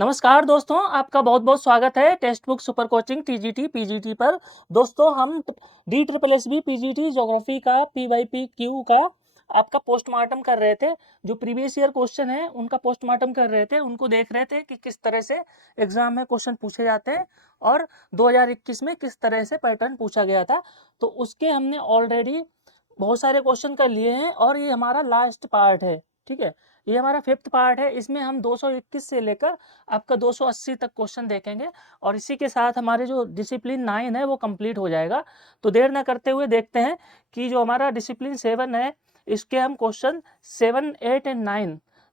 नमस्कार दोस्तों, आपका बहुत बहुत स्वागत है text book super coaching TGT PGT पर। दोस्तों हम D triple S B PGT geography का पीवाईपी क्यू का आपका पोस्टमार्टम कर रहे थे। जो प्रीवियस ईयर क्वेश्चन है उनका पोस्टमार्टम कर रहे थे, उनको देख रहे थे कि किस तरह से एग्जाम में क्वेश्चन पूछे जाते हैं और 2021 में किस तरह से पैटर्न पूछा गया था। तो उसके हमने ऑलरेडी बहुत सारे क्वेश्चन कर लिए हैं और ये हमारा लास्ट पार्ट है। ठीक है, ये हमारा फिफ्थ पार्ट है। इसमें हम 221 से लेकर आपका 280 तक क्वेश्चन देखेंगे और इसी के साथ हमारे जो डिसिप्लिन 9 है वो कंप्लीट हो जाएगा। तो देर ना करते हुए देखते हैं कि जो हमारा डिसिप्लिन 7 है इसके हम क्वेश्चन 7, 8 एंड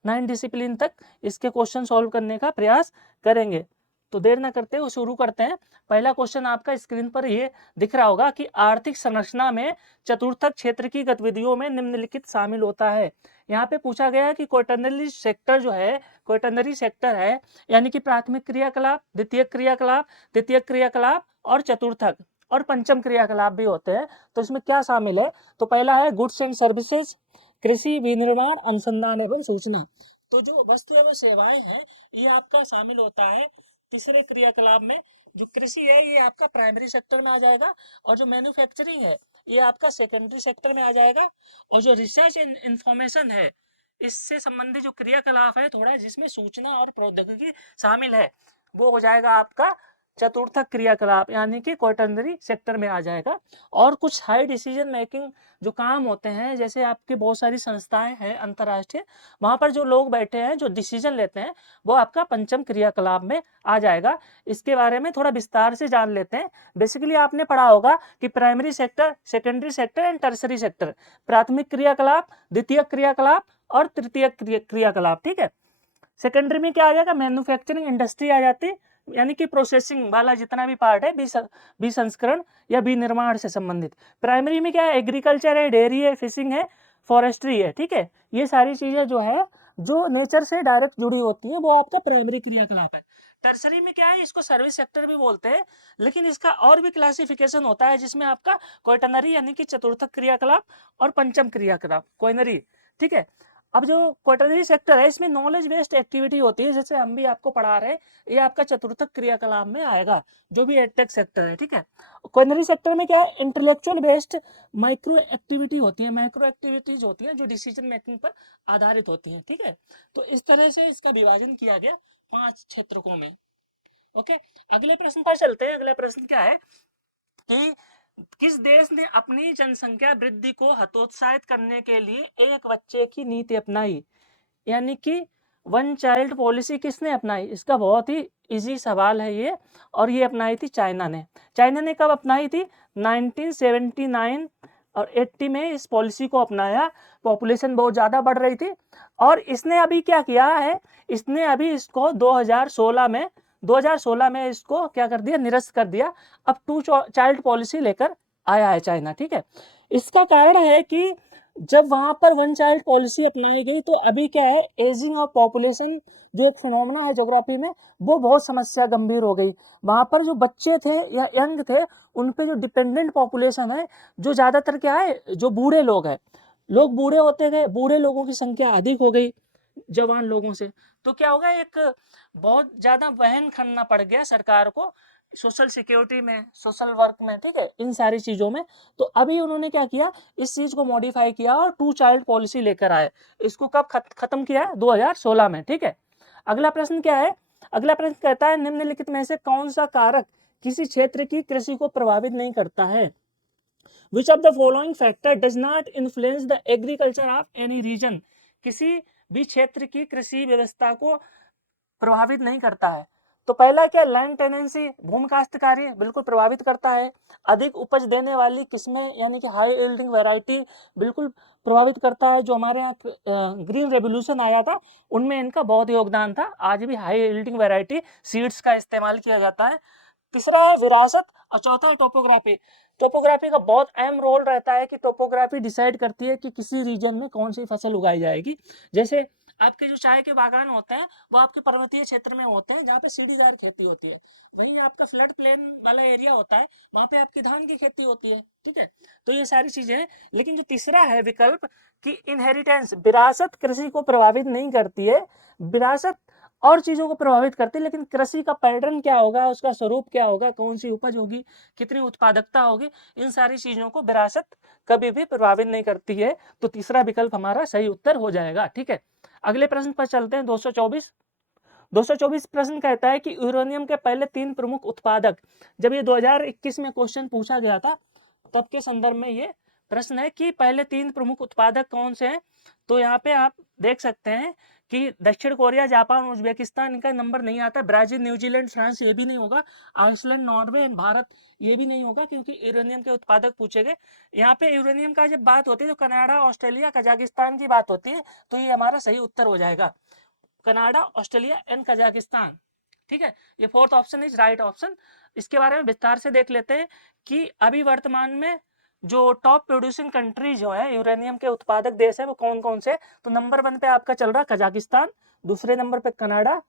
9 डिसिप्लिन तक इसके क्वेश्चन सॉल्व करने का प्रयास करेंगे। तो देर ना करते हुए शुरू करते हैं। पहला क्वेश्चन आपका स्क्रीन पर ये दिख रहा होगा कि आर्थिक संरचना में चतुर्थक क्षेत्र की गतिविधियों में निम्नलिखित शामिल होता है। यहाँ पे पूछा गया है कि क्वाटरनरी सेक्टर जो है, क्वाटरनरी सेक्टर है यानी कि प्राथमिक क्रियाकलाप, द्वितीयक क्रियाकलाप और चतुर्थक और पंचम क्रियाकलाप भी होते हैं। तो इसमें क्या शामिल है? तो पहला है गुड्स एंड सर्विसेज, कृषि, विनिर्माण, अनुसंधान एवं सूचना। तो जो वस्तु एवं सेवाएं हैं ये आपका शामिल होता है तीसरे क्रियाकलाप में। जो कृषि है ये आपका प्राइमरी सेक्टर में आ जाएगा और जो मैन्युफैक्चरिंग है ये आपका सेकेंडरी सेक्टर में आ जाएगा। और जो रिसर्च एंड इंफॉर्मेशन है इससे संबंधित जो क्रियाकलाप है थोड़ा जिसमें सूचना और प्रौद्योगिकी शामिल है वो हो जाएगा आपका चतुर्थक क्रियाकलाप यानी कि क्वाटरनरी सेक्टर में आ जाएगा। और कुछ हाई डिसीजन मेकिंग जो काम होते हैं, जैसे आपके बहुत सारी संस्थाएं हैं अंतर्राष्ट्रीय, वहां पर जो लोग बैठे हैं जो डिसीजन लेते हैं वो आपका पंचम क्रियाकलाप में आ जाएगा। इसके बारे में थोड़ा विस्तार से जान लेते हैं। बेसिकली आपने पढ़ा होगा कि primary sector, secondary sector and tertiary sector, प्राथमिक क्रियाकलाप, द्वितीय क्रियाकलाप और तृतीय क्रियाकलाप। ठीक है, सेकेंडरी में क्या आ जाएगा? मैन्युफैक्चरिंग इंडस्ट्री आ जाती है यानी कि प्रोसेसिंग वाला जितना भी पार्ट है, बी संस्करण या बी निर्माण से संबंधित। प्राइमरी में क्या है? एग्रीकल्चर है, डेयरी है, फिशिंग है, फॉरेस्ट्री है। ठीक है, ये सारी चीजें जो है जो नेचर से डायरेक्ट जुड़ी होती है वो आपका प्राइमरी क्रियाकलाप है। टर्सरी में क्या है? इसको सर्विस सेक्टर भी बोलते हैं, लेकिन इसका और भी क्लासिफिकेशन होता है जिसमें आपका क्वाटरनरी यानी कि चतुर्थक क्रियाकलाप और पंचम क्रियाकलाप क्वाइनरी। ठीक है, अब जो क्वाटरनरी सेक्टर है इसमें नॉलेज बेस्ड एक्टिविटी होती है, जैसे हम भी आपको पढ़ा रहे हैं, ये आपका चतुर्थक क्रियाकलाप में आएगा जो भी एडटेक सेक्टर है। ठीक है, क्वाटरनरी सेक्टर में क्या है? इंटेलेक्चुअल बेस्ड माइक्रो एक्टिविटी होती है, माइक्रो एक्टिविटीज होती है जो डिसीजन मेकिंग पर आधारित होती है। ठीक है, तो इस तरह से इसका विभाजन किया गया 5 क्षेत्रकों में। ओके, अगले प्रश्न पर चलते हैं। अगला प्रश्न क्या है कि किस देश ने अपनी जनसंख्या वृद्धि को हतोत्साहित करने के लिए एक बच्चे की नीति अपनाई, यानी कि वन चाइल्ड पॉलिसी किसने अपनाई? इसका बहुत ही इजी सवाल है ये, और ये अपनाई थी चाइना ने। चाइना ने कब अपनाई थी? 1979 और 80 में इस पॉलिसी को अपनाया। पॉपुलेशन बहुत ज़्यादा बढ़ रही थी और इसने अभी क्या किया है? इसने अभी इसको 2016 में इसको क्या कर दिया? निरस्त कर दिया। अब 2 चाइल्ड पॉलिसी लेकर आया है चाइना। ठीक है, इसका कारण है कि जब वहां पर वन चाइल्ड पॉलिसी अपनाई गई तो अभी क्या है, एजिंग ऑफ पॉपुलेशन जो एक फिनोमेना है ज्योग्राफी में, वो बहुत समस्या गंभीर हो गई। वहां पर जो बच्चे थे या यंग थे उन पे जो डिपेंडेंट पॉपुलेशन है, जो ज्यादातर क्या है, जो बूढ़े लोग हैं, लोग बूढ़े होते गए, बूढ़े लोगों की संख्या अधिक हो गई जवान लोगों से। तो क्या होगा, एक बहुत ज्यादा वहन करना पड़ गया सरकार को सोशल सिक्योरिटी में, सोशल वर्क में। ठीक है, इन सारी चीजों में। तो अभी उन्होंने क्या किया, इस चीज को मॉडिफाई किया और 2 चाइल्ड पॉलिसी लेकर आए। इसको कब खत्म किया है? 2016 में। ठीक है, अगला प्रश्न क्या है? अगला प्रश्न कहता है निम्नलिखित में से कौन सा कारक किसी क्षेत्र की कृषि को प्रभावित नहीं करता है? Which of the following factor does not influence the agriculture of any region? किसी भी क्षेत्र की कृषि व्यवस्था को प्रभावित नहीं करता है। तो पहला क्या? लैंड टेनेंसी, भूमि काश्तकारी बिल्कुल प्रभावित करता है। अधिक उपज देने वाली किस्में यानी कि हाई यील्डिंग वैरायटी बिल्कुल प्रभावित करता है। जो हमारे यहाँ ग्रीन रेवोल्यूशन आया था उनमें इनका बहुत योगदान था। आज भी हाई यील्डिंग वैरायटी सीड्स का इस्तेमाल किया जाता है। तीसरा है विरासत और चौथा है टोपोग्राफी। टोपोग्राफी का बहुत अहम रोल रहता है कि टोपोग्राफी डिसाइड करती है कि किसी रीजन में कौन सी फसल उगाई जाएगी। जैसे आपके जो चाय के बागान होते हैं वो आपके पर्वतीय क्षेत्र में होते हैं जहाँ पे सीढ़ीदार खेती होती है। वहीं आपका फ्लड प्लेन वाला एरिया होता है वहाँ पे आपकी धान की खेती होती है। ठीक है, तो ये सारी चीजें हैं। लेकिन जो तीसरा है विकल्प कि इनहेरिटेंस, विरासत कृषि को प्रभावित नहीं करती है। विरासत और चीज़ों को प्रभावित करती है, लेकिन कृषि का पैटर्न क्या होगा, उसका स्वरूप क्या होगा, कौन सी उपज होगी, कितनी उत्पादकता होगी, इन सारी चीज़ों को विरासत कभी भी प्रभावित नहीं करती है। तो तीसरा विकल्प हमारा सही उत्तर हो जाएगा। ठीक है, अगले प्रश्न पर चलते हैं। 224 प्रश्न कहता है कि यूरेनियम के पहले 3 प्रमुख उत्पादक। जब ये 2021 में क्वेश्चन पूछा गया था, तब के संदर्भ में ये प्रश्न है कि पहले 3 प्रमुख उत्पादक कौन से हैं। तो यहाँ पे आप देख सकते हैं कि दक्षिण कोरिया, जापान, उज्बेकिस्तान, इनका नंबर नहीं आता। ब्राजील, न्यूजीलैंड, फ्रांस ये भी नहीं होगा। आइसलैंड, नॉर्वे, भारत ये भी नहीं होगा, क्योंकि यूरेनियम के उत्पादक पूछे गए। यहाँ पे यूरेनियम का जब बात होती है तो कनाडा, ऑस्ट्रेलिया, कजाकिस्तान की बात होती है। तो ये हमारा सही उत्तर हो जाएगा, कनाडा, ऑस्ट्रेलिया एंड कजाकिस्तान। ठीक है, ये fourth option is right option. इसके बारे में विस्तार से देख लेते हैं कि अभी वर्तमान में जो टॉप प्रोड्यूसिंग कंट्री जो है, यूरेनियम के उत्पादक देश है, वो कौन कौन से। तो नंबर 1 पे आपका चल रहा है कजाकिस्तान, दूसरे नंबर पे कनाडा,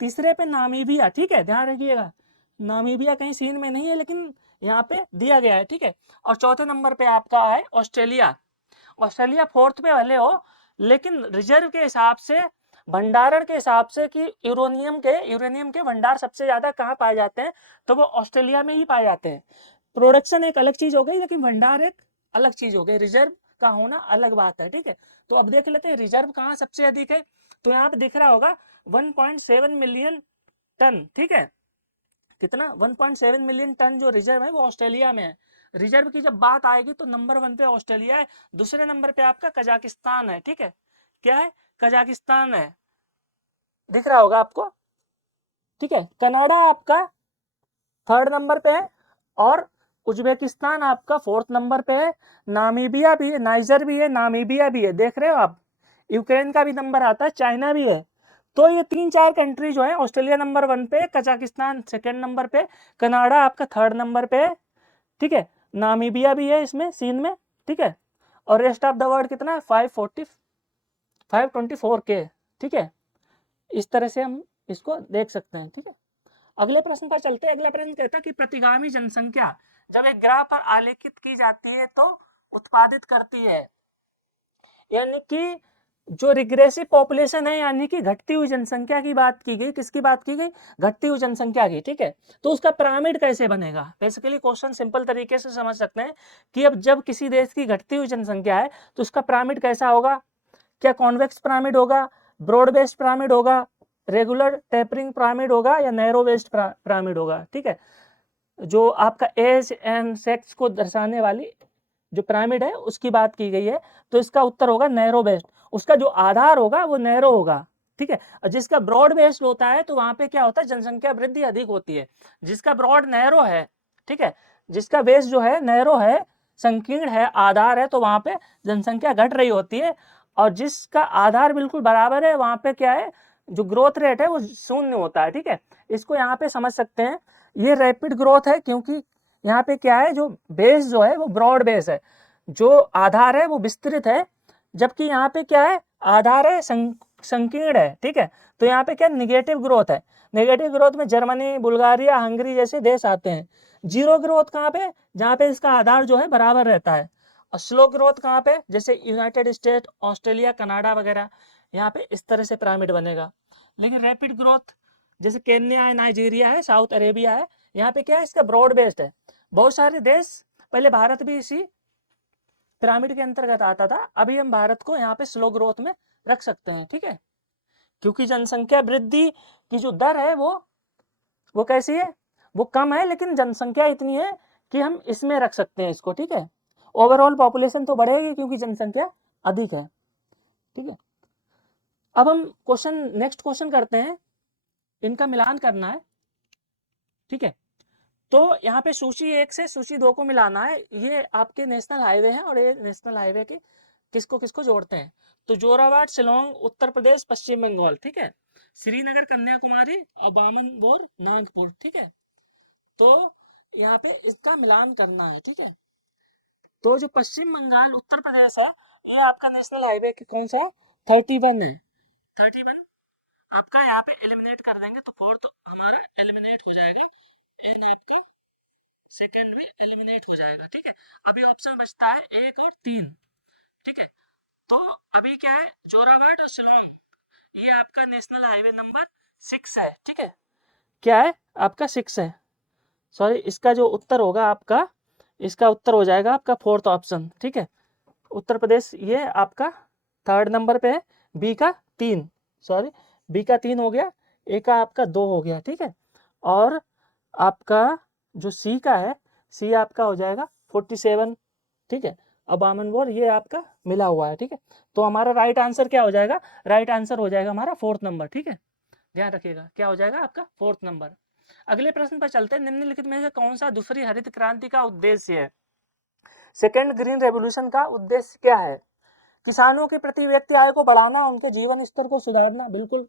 तीसरे पे नामीबिया। ठीक है, ध्यान रखिएगा, नामीबिया कहीं सीन में नहीं है, लेकिन यहाँ पे दिया गया है। ठीक है, और चौथे नंबर पे आपका है ऑस्ट्रेलिया। ऑस्ट्रेलिया फोर्थ पे भले हो, लेकिन रिजर्व के हिसाब से, भंडारण के हिसाब से कि यूरेनियम के भंडार सबसे ज्यादा कहाँ पाए जाते हैं, तो वो ऑस्ट्रेलिया में ही पाए जाते हैं। प्रोडक्शन एक अलग चीज हो गई, लेकिन भंडार एक अलग चीज हो गई, रिजर्व का होना अलग बात है। ठीक है, तो अब देख लेते हैं रिजर्व कहाँ सबसे अधिक है। तो यहाँ पे दिख रहा होगा 1.7 मिलियन टन। ठीक है, कितना, 1.7 मिलियन टन जो रिजर्व है वो ऑस्ट्रेलिया में है। रिजर्व की जब बात आएगी तो नंबर 1 पे ऑस्ट्रेलिया है, दूसरे नंबर पे आपका कजाकिस्तान है। ठीक है, क्या है, कजाकिस्तान है, दिख रहा होगा आपको। ठीक है, कनाडा आपका थर्ड नंबर पे है, और उज्बेकिस्तान आपका फोर्थ नंबर पे है। नामीबिया भी है, नाइजर भी है, नामीबिया भी है, देख रहे हो आप। यूक्रेन का भी नंबर आता है, चाइना भी है। तो ये 3-4 कंट्री जो है, ऑस्ट्रेलिया नंबर 1 पे, कजाकिस्तान सेकंड नंबर पे, कनाडा आपका थर्ड नंबर पे है। ठीक है, नामीबिया भी है इसमें सीन में। ठीक है, और रेस्ट ऑफ द वर्ल्ड कितना है, 524 के। ठीक है, इस तरह से हम इसको देख सकते हैं। ठीक है, अगले प्रश्न पर चलते हैं। अगला प्रश्न कहता है कि प्रतिगामी जनसंख्या जब एक ग्राफ पर आलेखित की जाती है तो उत्पादित करती है, यानी कि जो रिग्रेसिव पॉपुलेशन है, यानी कि घटती हुई जनसंख्या की बात की गई। किसकी बात की गई, घटती हुई जनसंख्या की। ठीक है, तो उसका पिरामिड कैसे बनेगा। बेसिकली क्वेश्चन सिंपल तरीके से समझ सकते हैं कि अब जब किसी देश की घटती हुई जनसंख्या है तो उसका पिरामिड कैसा होगा। क्या कॉन्वेक्स पिरामिड होगा, ब्रॉड बेस्ड पिरामिड होगा, रेगुलर टेपरिंग पिरामिड होगा, या नैरो बेस्ड पिरामिड होगा। ठीक है, जो आपका एज एंड सेक्स को दर्शाने वाली जो पिरामिड है उसकी बात की गई है। तो इसका उत्तर होगा नैरो बेस्ड। उसका जो आधार होगा वो नैरो होगा। ठीक है, और जिसका ब्रॉड बेस्ड होता है तो वहां पे क्या होता है, जनसंख्या वृद्धि अधिक होती है। जिसका ब्रॉड नैरो है, ठीक है, जिसका बेस जो है नैरो है, संकीर्ण है, आधार है, तो वहां पे जनसंख्या घट रही होती है। और जिसका आधार बिल्कुल बराबर है, वहां पे क्या है, जो ग्रोथ रेट है वो शून्य होता है। ठीक है, इसको यहाँ पे समझ सकते हैं, ये रैपिड ग्रोथ है, क्योंकि यहाँ पे क्या है, जो बेस जो है वो ब्रॉड बेस है, जो आधार है वो विस्तृत है, जबकि यहाँ पे क्या है, आधार है संकीर्ण है। ठीक है, तो यहाँ पे क्या निगेटिव ग्रोथ है। नेगेटिव ग्रोथ में जर्मनी, बुल्गारिया, हंगरी जैसे देश आते हैं। जीरो ग्रोथ कहाँ पे, जहाँ पे इसका आधार जो है बराबर रहता है। और स्लो ग्रोथ कहाँ पे, जैसे यूनाइटेड स्टेट, ऑस्ट्रेलिया, कनाडा वगैरह, यहाँ पे इस तरह से पिरामिड बनेगा। लेकिन रैपिड ग्रोथ जैसे केन्या है, नाइजीरिया है, साउथ अरेबिया है, यहाँ पे क्या है, इसका ब्रॉड बेस्ड है। बहुत सारे देश, पहले भारत भी इसी पिरामिड के अंतर्गत आता था, अभी हम भारत को यहाँ पे स्लो ग्रोथ में रख सकते हैं। ठीक है, क्योंकि जनसंख्या वृद्धि की जो दर है वो कैसी है, वो कम है, लेकिन जनसंख्या इतनी है कि हम इसमें रख सकते हैं इसको। ठीक है, ओवरऑल पॉपुलेशन तो बढ़ेगी क्योंकि जनसंख्या अधिक है। ठीक है, अब हम नेक्स्ट क्वेश्चन करते हैं, इनका मिलान करना है। ठीक है, तो यहाँ पे सूची 1 से सूची 2 को मिलाना है। ये आपके नेशनल हाईवे हैं, और ये नेशनल हाईवे के किसको किसको जोड़ते हैं। तो जोराबाद, शिलोंग, उत्तर प्रदेश, पश्चिम बंगाल। ठीक है, श्रीनगर, कन्याकुमारी, और बामनगोर, नागपुर। ठीक है, तो यहाँ पे इसका मिलान करना है। ठीक है, तो जो पश्चिम बंगाल, उत्तर प्रदेश है, ये आपका नेशनल हाईवे के कौन सा है, 31 है। 31 आपका यहाँ पे एलिमिनेट कर देंगे तो फोर्थ हमारा एलिमिनेट हो जाएगा, एंड आपका सेकेंड भी एलिमिनेट हो जाएगा। ठीक है, अभी ऑप्शन बचता है 1 और 3। ठीक है, तो अभी क्या है, जोराबाट और शिलोंग, ये आपका नेशनल हाईवे नंबर 6 है, ठीक है, क्या है आपका 6 है, सॉरी इसका जो उत्तर होगा आपका, इसका उत्तर हो जाएगा आपका फोर्थ ऑप्शन, ठीक है, उत्तर प्रदेश ये आपका थर्ड नंबर पे है, बी का 3, सॉरी बी का 3 हो गया, ए का आपका 2 हो गया, ठीक है, और आपका जो सी का है, सी आपका हो जाएगा 47, ठीक है, अब बामन बोर ये आपका मिला हुआ है, ठीक है, तो हमारा राइट आंसर क्या हो जाएगा, राइट आंसर हो जाएगा हमारा फोर्थ नंबर, ठीक है, ध्यान रखिएगा क्या हो जाएगा आपका फोर्थ नंबर। अगले प्रश्न पर चलते हैं, निम्नलिखित में से कौन सा दूसरी हरित क्रांति का उद्देश्य है, सेकेंड ग्रीन रेवोल्यूशन का उद्देश्य क्या है, किसानों के प्रति व्यक्ति आय को बढ़ाना, उनके जीवन स्तर को सुधारना, बिल्कुल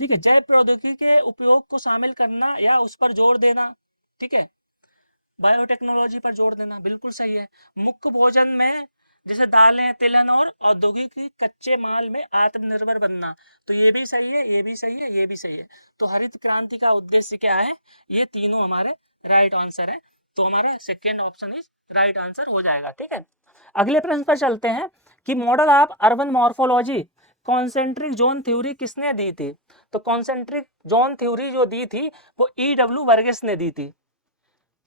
ठीक है, जैव प्रौद्योगिकी के उपयोग को शामिल करना या उस पर जोर देना, ठीक है, बायोटेक्नोलॉजी पर जोर देना, बिल्कुल सही है, मुख्य भोजन में जैसे दालें, तिलहन और औद्योगिक कच्चे माल में आत्मनिर्भर बनना, तो ये भी सही है, ये भी सही है, ये भी सही है, तो हरित क्रांति का उद्देश्य क्या है, ये तीनों हमारे राइट आंसर है, तो हमारा second option is right answer हो जाएगा, ठीक है। अगले प्रश्न पर चलते हैं कि model of urban morphology concentric zone theory किसने दी थी, तो कॉन्सेंट्रिक जोन थ्योरी जो दी थी वो E.W. वर्गीस ने दी थी।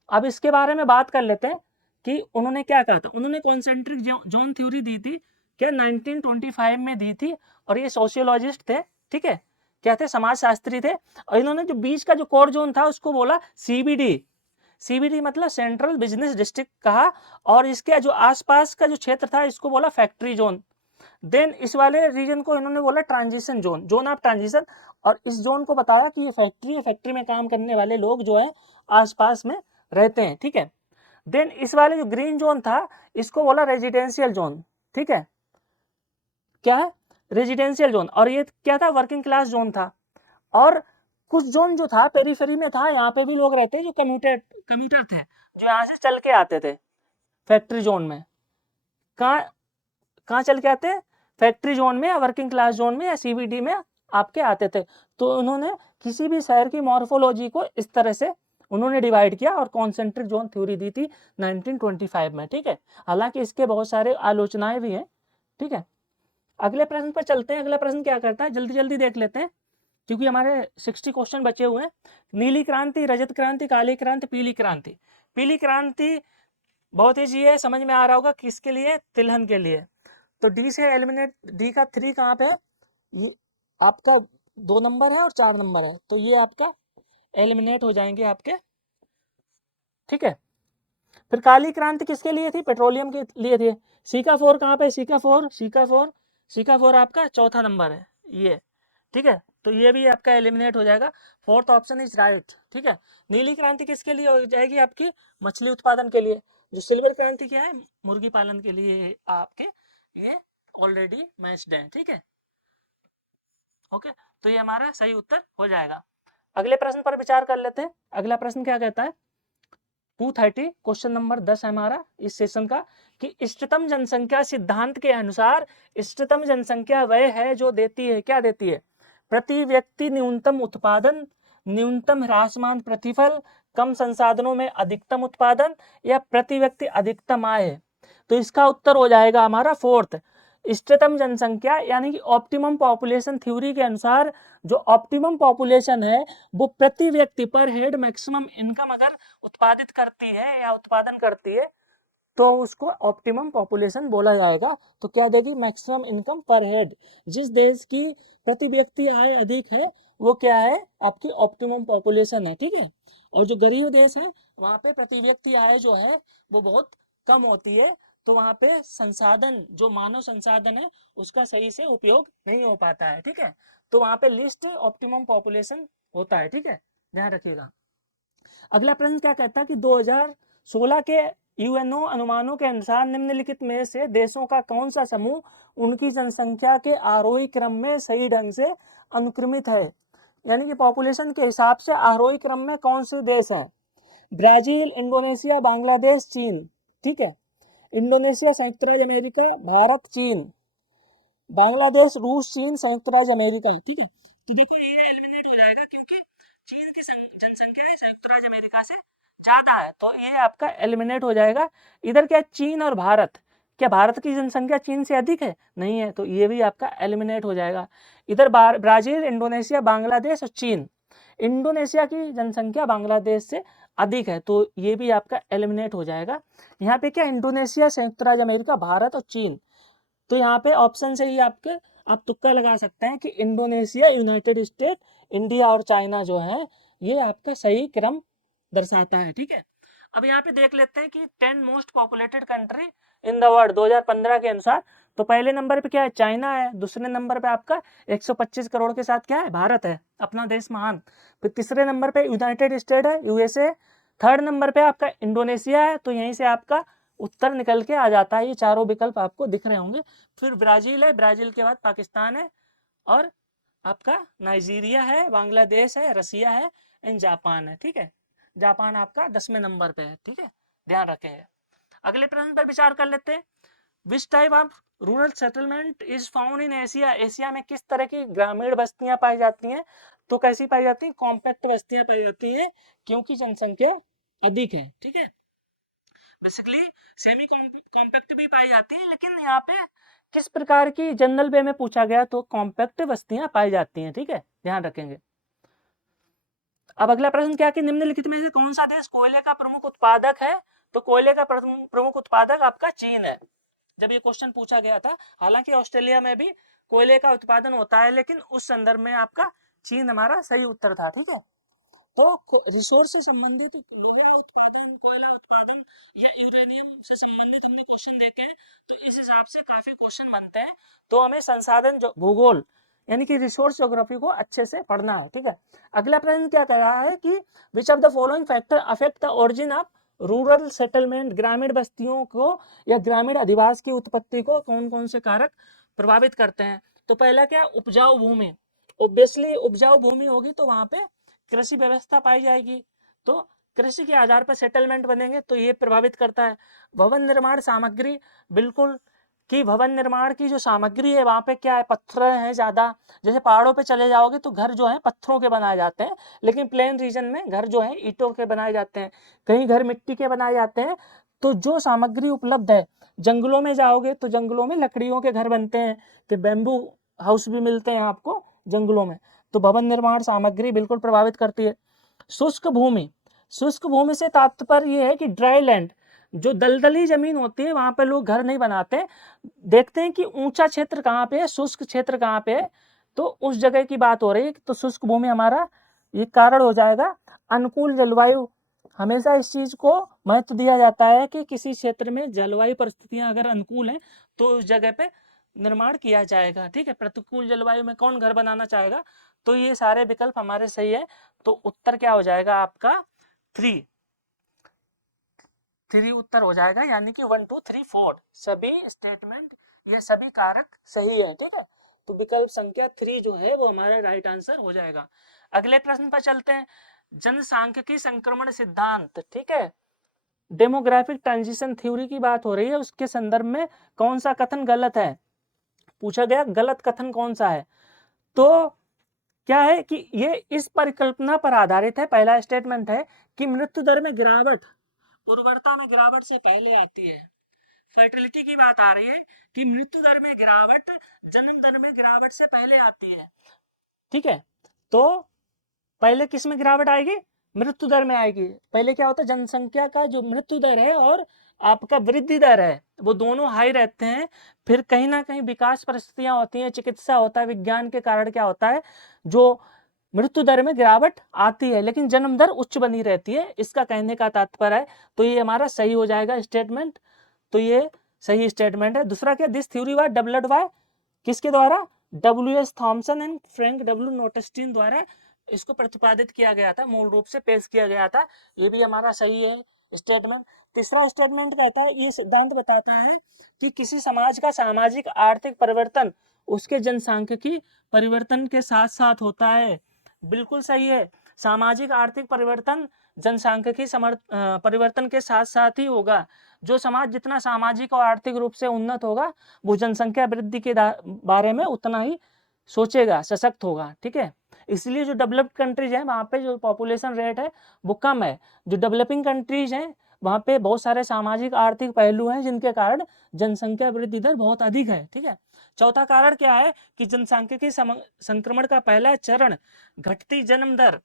अब इसके बारे में बात कर लेते हैं कि उन्होंने क्या कहा था, उन्होंने कॉन्सेंट्रिक जोन थ्योरी दी थी क्या 1925 में दी थी, और ये सोशियोलॉजिस्ट थे, ठीक है, क्या थे, समाजशास्त्री थे, और इन्होंने जो बीच का जो कोर जोन था उसको बोला CBD, CBD मतलब सेंट्रल बिजनेस डिस्ट्रिक्ट कहा, और इसके जो आसपास का जो क्षेत्र था इसको बोला फैक्ट्री जोन, देन इस वाले रीजन को इन्होंने बोला transition zone, zone of transition, और इस जोन को बताया कि ये फैक्ट्री है, फैक्ट्री में काम करने वाले लोग जो है आसपास में रहते हैं, ठीक है, देन इस वाले जो ग्रीन जोन था इसको बोला रेजिडेंशियल जोन, ठीक है, क्या है रेजिडेंशियल जोन, और ये क्या था वर्किंग क्लास जोन था, और कुछ जोन जो था पेरीफेरी में था, यहाँ पे भी लोग रहते हैं जो कम्यूटर कम्यूटर थे, जो यहाँ से चल के आते थे फैक्ट्री जोन में, कहाँ कहाँ चल के आते हैं, फैक्ट्री जोन में या वर्किंग क्लास जोन में या CBD में आपके आते थे, तो उन्होंने किसी भी शहर की मॉर्फोलॉजी को इस तरह से उन्होंने डिवाइड किया और कॉन्सेंट्रिक जोन थ्योरी दी थी 1925 में, ठीक है, हालांकि इसके बहुत सारे आलोचनाएं भी हैं, ठीक है। अगले प्रश्न पर चलते हैं, अगला प्रश्न क्या करता है जल्दी जल्दी देख लेते हैं क्योंकि हमारे 60 क्वेश्चन बचे हुए हैं। नीली क्रांति, रजत क्रांति, काली क्रांति, पीली क्रांति। पीली क्रांति बहुत ईजी है, समझ में आ रहा होगा किसके लिए, तिलहन के लिए, तो डी से एलिमिनेट, डी का 3 कहाँ पे है, ये आपका 2 नंबर है और 4 नंबर है, तो ये आपका एलिमिनेट हो जाएंगे आपके, ठीक है। फिर काली क्रांति किसके लिए थी, पेट्रोलियम के लिए थी, सी का 4 कहाँ पे, सी का 4, सी का 4, सी का 4 आपका चौथा नंबर है ये, ठीक है, तो ये भी आपका एलिमिनेट हो जाएगा, फोर्थ ऑप्शन इज राइट, ठीक है। नीली क्रांति किसके लिए हो जाएगी आपकी, मछली उत्पादन के लिए, जो सिल्वर क्रांति क्या है, मुर्गी पालन के लिए आपके, ये ऑलरेडी मैच्ड है, ठीक है, ओके, तो ये हमारा सही उत्तर हो जाएगा। अगले प्रश्न पर विचार कर लेते हैं, अगला प्रश्न क्या कहता है, 230 क्वेश्चन नंबर 10 है हमारा इस सेशन का, कि इष्टतम जनसंख्या सिद्धांत के अनुसार इष्टतम जनसंख्या वह है जो देती है, क्या देती है, प्रति व्यक्ति न्यूनतम उत्पादन, न्यूनतम ह्रासमान प्रतिफल, कम संसाधनों में अधिकतम उत्पादन, या प्रति व्यक्ति अधिकतम आय, तो इसका उत्तर हो जाएगा हमारा फोर्थ, इष्टतम जनसंख्या, यानी कि ऑप्टिमम पॉपुलेशन थ्योरी के अनुसार जो ऑप्टिमम पॉपुलेशन है वो प्रति व्यक्ति पर हेड मैक्सिमम इनकम अगर उत्पादित करती है या उत्पादन करती है तो उसको ऑप्टिमम पॉपुलेशन बोला जाएगा, तो क्या देगी, मैक्सिमम इनकम पर हेड, जिस देश की प्रति व्यक्ति आय अधिक है वो क्या है, आपकी ऑप्टिमम पॉपुलेशन है, ठीक है, और जो गरीब देश है वहां पे प्रति व्यक्ति आय जो है वो बहुत कम होती है, तो वहां पे संसाधन, जो मानव संसाधन है उसका सही से उपयोग नहीं हो पाता है, ठीक है, तो वहां पे लिस्ट ऑप्टिमम पॉपुलेशन होता है, ठीक है, ध्यान रखिएगा। अगला प्रश्न क्या कहता है कि 2016 के यूएनओ अनुमानों के अनुसार निम्नलिखित में से देशों का कौन सा समूह उनकी जनसंख्या के आरोही क्रम में सही ढंग से अनुक्रमित है, यानी कि पॉपुलेशन के हिसाब से आरोही क्रम में कौन से देश हैं, ब्राजील, इंडोनेशिया, बांग्लादेश, चीन, ठीक है, इंडोनेशिया, संयुक्त राज्य अमेरिका, भारत, चीन, बांग्लादेश, रूस, चीन, संयुक्त राज्य अमेरिका, ठीक है, तो देखो ये एलिमिनेट हो जाएगा क्योंकि चीन की जनसंख्या है संयुक्त राज्य अमेरिका से ज्यादा है, तो ये आपका एलिमिनेट हो जाएगा, इधर क्या चीन और भारत, क्या भारत की जनसंख्या चीन से अधिक है? नहीं है, तो ये भी आपका एलिमिनेट हो जाएगा। इधर ब्राजील, इंडोनेशिया, बांग्लादेश और चीन। इंडोनेशिया की जनसंख्या बांग्लादेश से अधिक है, तो ये भी आपका एलिमिनेट हो जाएगा। यहाँ पे क्या, इंडोनेशिया, संयुक्त राज्य अमेरिका, भारत और चीन। तो यहाँ पे ऑप्शन से ही आप तुक्का लगा सकते हैं कि इंडोनेशिया, यूनाइटेड स्टेट, इंडिया और चाइना जो है ये आपका सही क्रम दर्शाता है। ठीक है, अब यहाँ पे देख लेते हैं कि 10 most populated country in the world 2015 के अनुसार। तो पहले नंबर पे क्या है, चाइना है। दूसरे नंबर पे आपका 125 करोड़ के साथ क्या है, भारत है, अपना देश महान। फिर तीसरे नंबर पे यूनाइटेड स्टेट है, यूएसए। थर्ड नंबर पे आपका इंडोनेशिया है, तो यहीं से आपका उत्तर निकल के आ जाता है। ये चारों विकल्प आपको दिख रहे होंगे। फिर ब्राजील है, ब्राजील के बाद पाकिस्तान है, और आपका नाइजीरिया है, बांग्लादेश है, रसिया है एंड जापान है। ठीक है, जापान आपका 10वें नंबर पे है। ठीक है, ध्यान रखें। अगले प्रश्न पर विचार कर लेते हैं। Which type of rural settlement is found in Asia? Asia में किस तरह की ग्रामीण बस्तियां पाई जाती हैं? तो कैसी पाई जाती हैं, कॉम्पैक्ट बस्तियां पाई जाती हैं, क्योंकि जनसंख्या अधिक है। ठीक है, बेसिकली सेमी कॉम्पैक्ट भी पाई जाती है, लेकिन यहाँ पे किस प्रकार की जनरल वे में पूछा गया, तो कॉम्पैक्ट बस्तियां पाई जाती हैं। ठीक है, ध्यान रखेंगे। अब अगला प्रश्न क्या कि निम्नलिखित में से कौन सा देश कोयले का प्रमुख उत्पादक है? तो कोयले का प्रमुख उत्पादक आपका चीन है। जब ये क्वेश्चन पूछा गया था, हालांकि ऑस्ट्रेलिया में भी कोयले का उत्पादन होता है, लेकिन उस संदर्भ में आपका चीन हमारा सही उत्तर था। ठीक है, तो रिसोर्स से संबंधित लोहा उत्पादन, कोयला उत्पादन या यूरेनियम से संबंधित हमने क्वेश्चन देखे हैं, तो इस हिसाब से काफी क्वेश्चन बनते हैं। तो हमें संसाधन भूगोल यानी कि रिसोर्स ज्योग्राफी को अच्छे से पढ़ना है। ठीक है, अगला प्रश्न क्या कह रहा है कि which of the following factor affect the origin of rural settlement? ग्रामीण बस्तियों को या ग्रामीण अधिवास की उत्पत्ति को कौन कौन से कारक प्रभावित करते हैं? तो पहला क्या, उपजाऊ भूमि। ऑब्वियसली उपजाऊ भूमि होगी तो वहां पे कृषि व्यवस्था पाई जाएगी, तो कृषि के आधार पर सेटलमेंट बनेंगे, तो ये प्रभावित करता है। भवन निर्माण सामग्री, बिल्कुल, कि भवन निर्माण की जो सामग्री है वहां पे क्या है, पत्थर है ज्यादा। जैसे पहाड़ों पे चले जाओगे तो घर जो है पत्थरों के बनाए जाते हैं, लेकिन प्लेन रीजन में घर जो है ईंटों के बनाए जाते हैं, कहीं घर मिट्टी के बनाए जाते हैं। तो जो सामग्री उपलब्ध है, जंगलों में जाओगे तो जंगलों में लकड़ियों के घर बनते हैं, तो बैम्बू हाउस भी मिलते हैं आपको जंगलों में। तो भवन निर्माण सामग्री बिल्कुल प्रभावित करती है। शुष्क भूमि, शुष्क भूमि से तात्पर्य यह है कि ड्राई लैंड, जो दलदली जमीन होती है वहां पर लोग घर नहीं बनाते। देखते हैं कि ऊंचा क्षेत्र कहाँ पे है, शुष्क क्षेत्र कहाँ पे है, तो उस जगह की बात हो रही है। तो शुष्क भूमि हमारा ये कारण हो जाएगा। अनुकूल जलवायु, हमेशा इस चीज को महत्व दिया जाता है कि किसी क्षेत्र में जलवायु परिस्थितियां अगर अनुकूल हैं तो उस जगह पे निर्माण किया जाएगा। ठीक है, प्रतिकूल जलवायु में कौन घर बनाना चाहेगा? तो ये सारे विकल्प हमारे सही है। तो उत्तर क्या हो जाएगा आपका, 3 उत्तर हो जाएगा, यानी कि 1 2 3 4 सभी स्टेटमेंट, ये सभी कारक सही है। ठीक है, तो विकल्प संख्या 3 जो है वो हमारा राइट आंसर हो जाएगा। अगले प्रश्न पर चलते हैं। जनसांख्यिकी संक्रमण सिद्धांत, ठीक है, डेमोग्राफिक ट्रांजिशन थ्योरी की बात हो रही है, उसके संदर्भ में कौन सा कथन गलत है, पूछा गया गलत कथन कौन सा है। तो क्या है कि ये इस परिकल्पना पर आधारित है, पहला स्टेटमेंट है कि मृत्यु दर में गिरावट उर्वरता में गिरावट से पहले आती है। फर्टिलिटी की बात आ रही है कि मृत्यु दर में गिरावट जन्म दर में गिरावट से पहले आती है। ठीक है, तो पहले किस में गिरावट आएगी, मृत्यु दर में आएगी। पहले क्या होता है, जनसंख्या का जो मृत्यु दर है और आपका वृद्धि दर है वो दोनों हाई रहते हैं। फिर कहीं ना कहीं विकास परिस्थितियां होती हैं, चिकित्सा होता है, विज्ञान के कारण क्या होता है, जो मृत्यु दर में गिरावट आती है लेकिन जन्म दर उच्च बनी रहती है, इसका कहने का तात्पर्य है। तो ये हमारा सही हो जाएगा स्टेटमेंट, तो ये सही स्टेटमेंट है। दूसरा क्या, this theory was developed by, किसके द्वारा, W S. Thomson and Frank W. Notestein द्वारा इसको प्रतिपादित किया गया था, मूल रूप से पेश किया गया था। ये भी हमारा सही है स्टेटमेंट। तीसरा स्टेटमेंट कहता है, ये सिद्धांत बताता है कि किसी समाज का सामाजिक आर्थिक परिवर्तन उसके जनसांख्यिकी परिवर्तन के साथ साथ होता है। बिल्कुल सही है, सामाजिक आर्थिक परिवर्तन जनसांख्यिकी परिवर्तन के साथ साथ ही होगा। जो समाज जितना सामाजिक और आर्थिक रूप से उन्नत होगा वो जनसंख्या वृद्धि के बारे में उतना ही सोचेगा, सशक्त होगा। ठीक है, इसलिए जो डेवलप्ड कंट्रीज हैं वहां पे जो पॉपुलेशन रेट है वो कम है, जो डेवलपिंग कंट्रीज हैं वहाँ पे बहुत सारे सामाजिक आर्थिक पहलू हैं जिनके कारण जनसंख्या वृद्धि दर बहुत अधिक है। ठीक है, चौथा कारण क्या है कि जनसांख्यिकी संक्रमण का पहला चरण घटती जन्म दर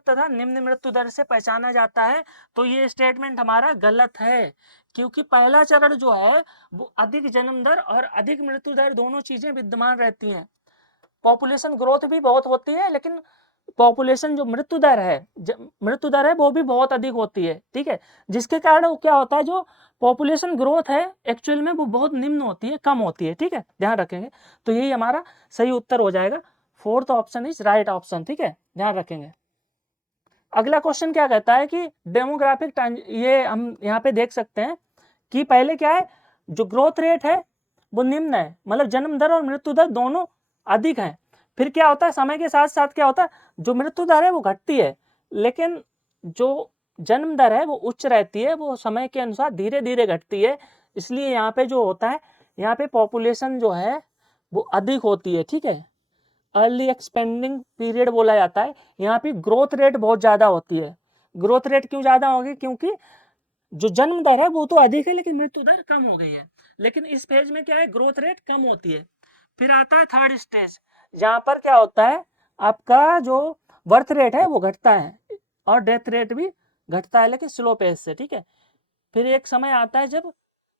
तथा निम्न मृत्यु दर से पहचाना जाता है। तो ये स्टेटमेंट हमारा गलत है, क्योंकि पहला चरण जो है वो अधिक जन्म दर और अधिक मृत्यु दर दोनों चीजें विद्यमान रहती हैं। पॉपुलेशन ग्रोथ भी बहुत होती है, लेकिन पॉपुलेशन जो मृत्यु दर है वो भी बहुत अधिक होती है। ठीक है, जिसके कारण वो क्या होता है, जो पॉपुलेशन ग्रोथ है एक्चुअल में वो बहुत निम्न होती है, कम होती है। ठीक है, ध्यान रखेंगे। तो यही हमारा सही उत्तर हो जाएगा, fourth option is right option. ठीक है, ध्यान रखेंगे। अगला क्वेश्चन क्या कहता है कि डेमोग्राफिक, ये हम यहाँ पे देख सकते हैं कि पहले क्या है, जो ग्रोथ रेट है वो निम्न है, मतलब जन्म दर और मृत्यु दर दोनों अधिक है। फिर क्या होता है, समय के साथ साथ क्या होता है, जो मृत्यु दर है वो घटती है, लेकिन जो जन्म दर है वो उच्च रहती है, वो समय के अनुसार धीरे धीरे घटती है। इसलिए यहाँ पे जो होता है, यहाँ पे पॉपुलेशन जो है वो अधिक होती है। ठीक है, अर्ली एक्सपेंडिंग पीरियड बोला जाता है। यहाँ पे ग्रोथ रेट बहुत ज्यादा होती है। ग्रोथ रेट क्यों ज्यादा होगी, क्योंकि जो जन्म दर है वो तो अधिक है लेकिन मृत्यु दर कम हो गई है। लेकिन इस फेज में क्या है, ग्रोथ रेट कम होती है। फिर आता है थर्ड स्टेज, जहां पर क्या होता है, आपका जो बर्थ रेट है वो घटता है और डेथ रेट भी घटता है, लेकिन स्लो पेस से। ठीक है, फिर एक समय आता है जब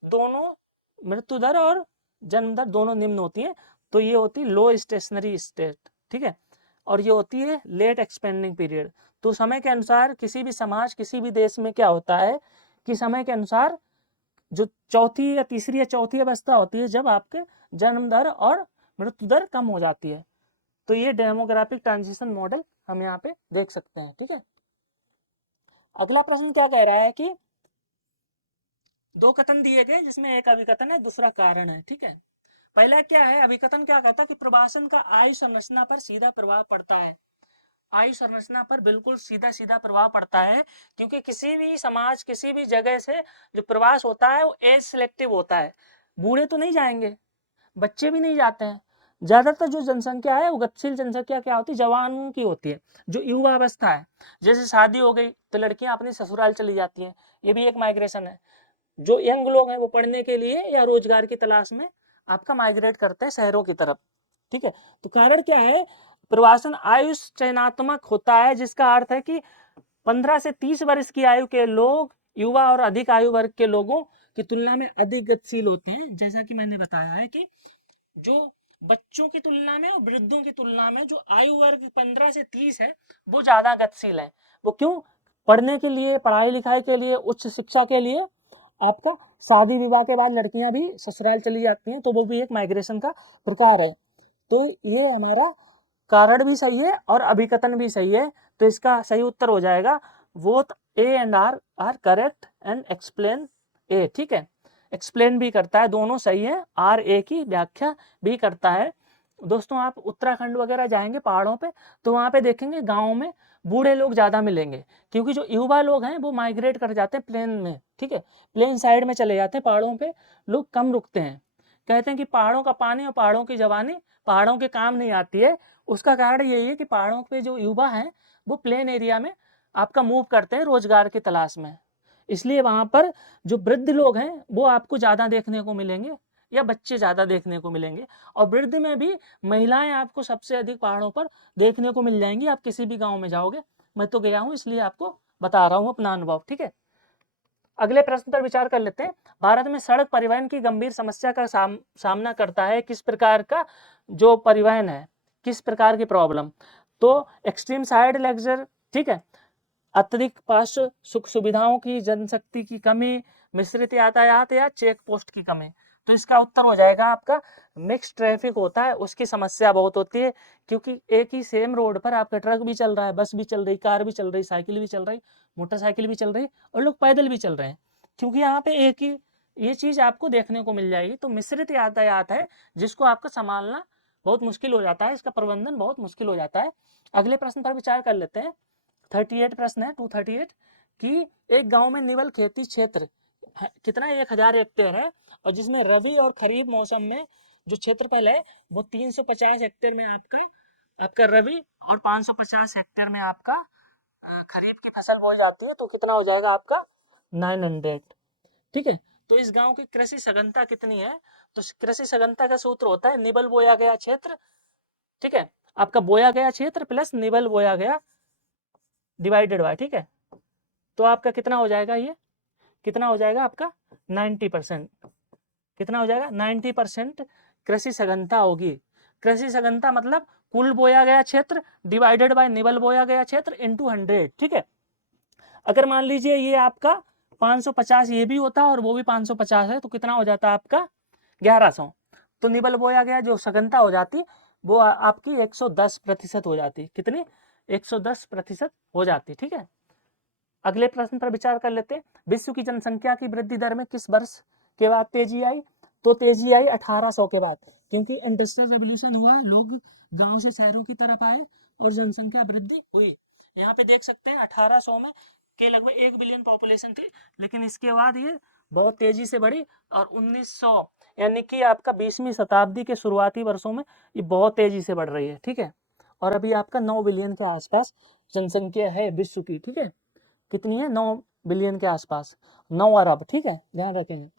दोनों मृत्यु दर और जन्म दर दोनों निम्न होती है, तो ये होती है लो स्टेशनरी स्टेट। ठीक है, और ये होती है लेट एक्सपेंडिंग पीरियड। तो समय के अनुसार किसी भी समाज, किसी भी देश में क्या होता है कि समय के अनुसार जो चौथी या तीसरी या चौथी अवस्था होती है जब आपके जन्म दर और मृत्यु दर कम हो जाती है। तो ये डेमोग्राफिक ट्रांजिशन मॉडल हम यहाँ पे देख सकते हैं। ठीक है, अगला प्रश्न क्या कह रहा है कि दो कथन दिए गए जिसमें एक अभिकथन है, दूसरा कारण है। ठीक है, पहला क्या है, अभिकथन क्या कहता है कि प्रवासन का आयु संरचना पर सीधा प्रभाव पड़ता है। आयु संरचना पर बिल्कुल सीधा सीधा प्रभाव पड़ता है, क्योंकि किसी भी समाज, किसी भी जगह से जो प्रवास होता है वो एज सिलेक्टिव होता है। बूढ़े तो नहीं जाएंगे, बच्चे भी नहीं जाते हैं। ज्यादातर जो जनसंख्या है वो गतिशील जनसंख्या क्या होती है, जवानों की होती है, जो युवा अवस्था है। जैसे शादी हो गई तो लड़कियां अपने ससुराल चली जाती हैं, ये भी एक माइग्रेशन है। जो यंग लोग हैं वो पढ़ने के लिए या रोजगार की तलाश में आपका माइग्रेट करते हैं शहरों की तरफ। ठीक है, तो कारण क्या है, प्रवासन आयुष चयनात्मक होता है, जिसका अर्थ है कि 15 से 30 वर्ष की आयु के लोग युवा और अधिक आयु वर्ग के लोगों की तुलना में अधिक गतिशील होते हैं। जैसा कि मैंने बताया है कि जो बच्चों की तुलना में और वृद्धों की तुलना में जो आयु वर्ग 15 से 30 है वो ज्यादा गतिशील है। वो क्यों, पढ़ने के लिए, पढ़ाई लिखाई के लिए, उच्च शिक्षा के लिए आपका शादी विवाह के बाद लड़कियां भी ससुराल चली जाती हैं, तो वो भी एक माइग्रेशन का प्रकार है। तो ये हमारा कारण भी सही है और अभिकथन भी सही है। तो इसका सही उत्तर हो जाएगा both A and R are correct and explain A. ठीक है, एक्सप्लेन भी करता है, दोनों सही है, आर ए की व्याख्या भी करता है। दोस्तों आप उत्तराखंड वगैरह जाएंगे पहाड़ों पे, तो वहां पे देखेंगे गाँव में बूढ़े लोग ज्यादा मिलेंगे, क्योंकि जो युवा लोग हैं वो माइग्रेट कर जाते हैं प्लेन में। ठीक है, प्लेन साइड में चले जाते हैं, पहाड़ों पे लोग कम रुकते हैं। कहते हैं कि पहाड़ों का पानी और पहाड़ों की जवानी पहाड़ों के काम नहीं आती है। उसका कारण यही है कि पहाड़ों पे जो युवा हैं वो प्लेन एरिया में आपका मूव करते हैं रोजगार की तलाश में। इसलिए वहां पर जो वृद्ध लोग हैं वो आपको ज्यादा देखने को मिलेंगे, या बच्चे ज्यादा देखने को मिलेंगे। और वृद्ध में भी महिलाएं आपको सबसे अधिक पहाड़ों पर देखने को मिल जाएंगी। आप किसी भी गांव में जाओगे, मैं तो गया हूं इसलिए आपको बता रहा हूं अपना अनुभव। ठीक है, अगले प्रश्न पर विचार कर लेते हैं। भारत में सड़क परिवहन की गंभीर समस्या का सामना करता है किस प्रकार का जो परिवहन है, किस प्रकार की प्रॉब्लम। तो एक्सट्रीम साइड लेक्चर, ठीक है, अतिरिक्त पार्श्व सुख सुविधाओं की, जनशक्ति की कमी, मिश्रित यातायात या चेक पोस्ट की कमी। तो इसका उत्तर हो जाएगा आपका मिक्स ट्रैफिक होता है, उसकी समस्या बहुत होती है, क्योंकि एक ही सेम रोड पर आपका ट्रक भी चल रहा है, बस भी चल रही, कार भी चल रही, साइकिल भी चल रही, मोटरसाइकिल भी चल रही और लोग पैदल भी चल रहे हैं, क्योंकि यहाँ पे एक ही ये चीज आपको देखने को मिल जाएगी। तो मिश्रित यातायात है जिसको आपको संभालना बहुत मुश्किल हो जाता है, इसका प्रबंधन बहुत मुश्किल हो जाता है। अगले प्रश्न पर विचार कर लेते हैं। 38 प्रश्न है, 238 कि एक गांव में निवल खेती क्षेत्र कितना 1000 हेक्टेयर है, और जिसमें रबी और खरीफ मौसम में जो क्षेत्रफल है वो 350 हेक्टेयर में आपका आपका रबी और 550 हेक्टेयर में आपका खरीफ की फसल बोई जाती है तो कितना हो जाएगा आपका 900। ठीक है, तो इस गांव की कृषि सघनता कितनी है? तो कृषि सघनता का सूत्र होता है निबल बोया गया क्षेत्र, ठीक है, आपका बोया गया क्षेत्र प्लस निबल बोया गया डिवाइडेड बाय, ठीक है, तो आपका कितना हो जाएगा, ये कितना हो जाएगा आपका 90%। कितना हो जाएगा 90% कृषि सघनता होगी। कृषि सघनता मतलब कुल बोया गया क्षेत्र डिवाइडेड बाय निबल बोया गया क्षेत्र इनटू 100। ठीक है, अगर मान लीजिए ये आपका 550 ये भी होता और वो भी 550 है तो कितना हो जाता आपका 1100। तो निबल बोया गया जो सघनता हो जाती वो आपकी 110% हो जाती। कितनी? 110% हो जाती। ठीक है, अगले प्रश्न पर विचार कर लेते हैं। विश्व की जनसंख्या की वृद्धि दर में किस वर्ष के बाद तेजी आई? तो तेजी आई 1800 के बाद, क्योंकि इंडस्ट्रियल रेवोल्यूशन हुआ, लोग गांव से शहरों की तरफ आए और जनसंख्या वृद्धि हुई। यहाँ पे देख सकते हैं 1800 में के लगभग 1 बिलियन पॉपुलेशन थी, लेकिन इसके बाद ये बहुत तेजी से बढ़ी और 1900 यानी कि आपका 20वीं शताब्दी के शुरुआती वर्षों में ये बहुत तेजी से बढ़ रही है। ठीक है, और अभी आपका 9 बिलियन के आसपास जनसंख्या है विश्व की। ठीक है, कितनी है? 9 बिलियन के आसपास, 9 अरब। ठीक है, ध्यान रखेंगे।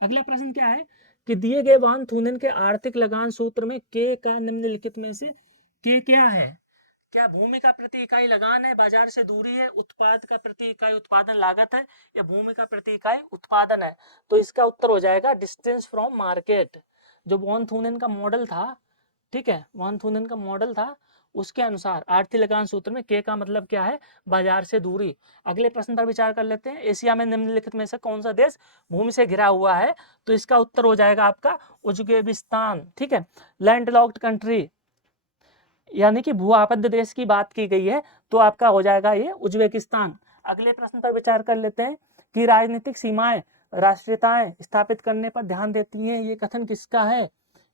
अगला प्रश्न क्या है कि दिए गए वान थूनेन के आर्थिक लगान सूत्र में के का निम्नलिखित में से के क्या है? क्या भूमि का प्रति इकाई लगान है, बाजार से दूरी है, उत्पाद का प्रति इकाई उत्पादन लागत है, या भूमि का प्रति इकाई उत्पादन है? तो इसका उत्तर हो जाएगा डिस्टेंस फ्रॉम मार्केट। जो वॉन थूनेन का मॉडल था, ठीक है, वॉन थूनेन का मॉडल था, उसके अनुसार आर्थिक लगान सूत्र में के का मतलब क्या है? बाजार से दूरी। अगले प्रश्न पर विचार कर लेते हैं। एशिया में निम्नलिखित में से कौन सा देश भूमि से घिरा हुआ है? तो इसका उत्तर हो जाएगा आपका उज्बेकिस्तान। ठीक है, लैंडलॉक्ड कंट्री यानी कि भू आपद्ध देश की बात की गई है, तो आपका हो जाएगा ये उज्बेकिस्तान। अगले प्रश्न पर विचार कर लेते हैं कि राजनीतिक सीमाएं राष्ट्रीयताएं स्थापित करने पर ध्यान देती हैं, ये कथन किसका है?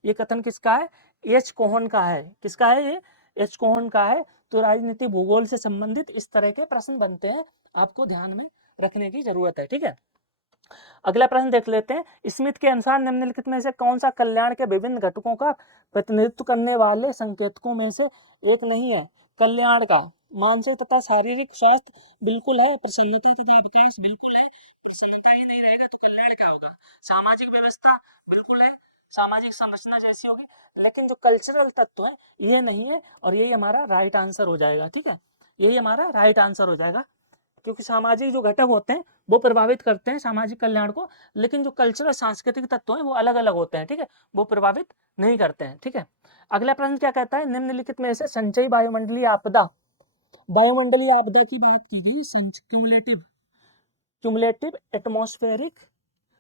ये कथन किसका है? एच कोहन का है। किसका है ये? एच कोहन का है। तो राजनीतिक भूगोल से संबंधित इस तरह के प्रश्न बनते हैं, आपको ध्यान में रखने की जरूरत है। ठीक है, अगला प्रश्न देख लेते हैं। स्मिथ के अनुसार निम्नलिखित में से कौन सा कल्याण के विभिन्न घटकों का प्रतिनिधित्व करने वाले संकेतकों में से एक नहीं है? कल्याण का मानसिक तथा शारीरिक स्वास्थ्य बिल्कुल है, प्रसन्नता तथा विकास बिल्कुल है। प्रसन्नता ही नहीं रहेगा तो कल्याण क्या होगा? सामाजिक व्यवस्था बिल्कुल है, सामाजिक संरचना जैसी होगी, लेकिन जो कल्चरल तत्व है ये नहीं है, और यही हमारा राइट आंसर हो जाएगा। ठीक है, यही हमारा राइट आंसर हो जाएगा, क्योंकि सामाजिक जो घटक होते हैं वो प्रभावित करते हैं सामाजिक कल्याण को, लेकिन जो कल्चरल सांस्कृतिक तत्व हैं वो अलग अलग होते हैं। ठीक है, वो प्रभावित नहीं करते हैं। ठीक है, अगला प्रश्न क्या कहता है? निम्नलिखित में से संचयी वायुमंडलीय आपदा, वायुमंडलीय आपदा की बात की गई, क्यूमुलेटिव क्यूमुलेटिव एटमॉस्फेरिक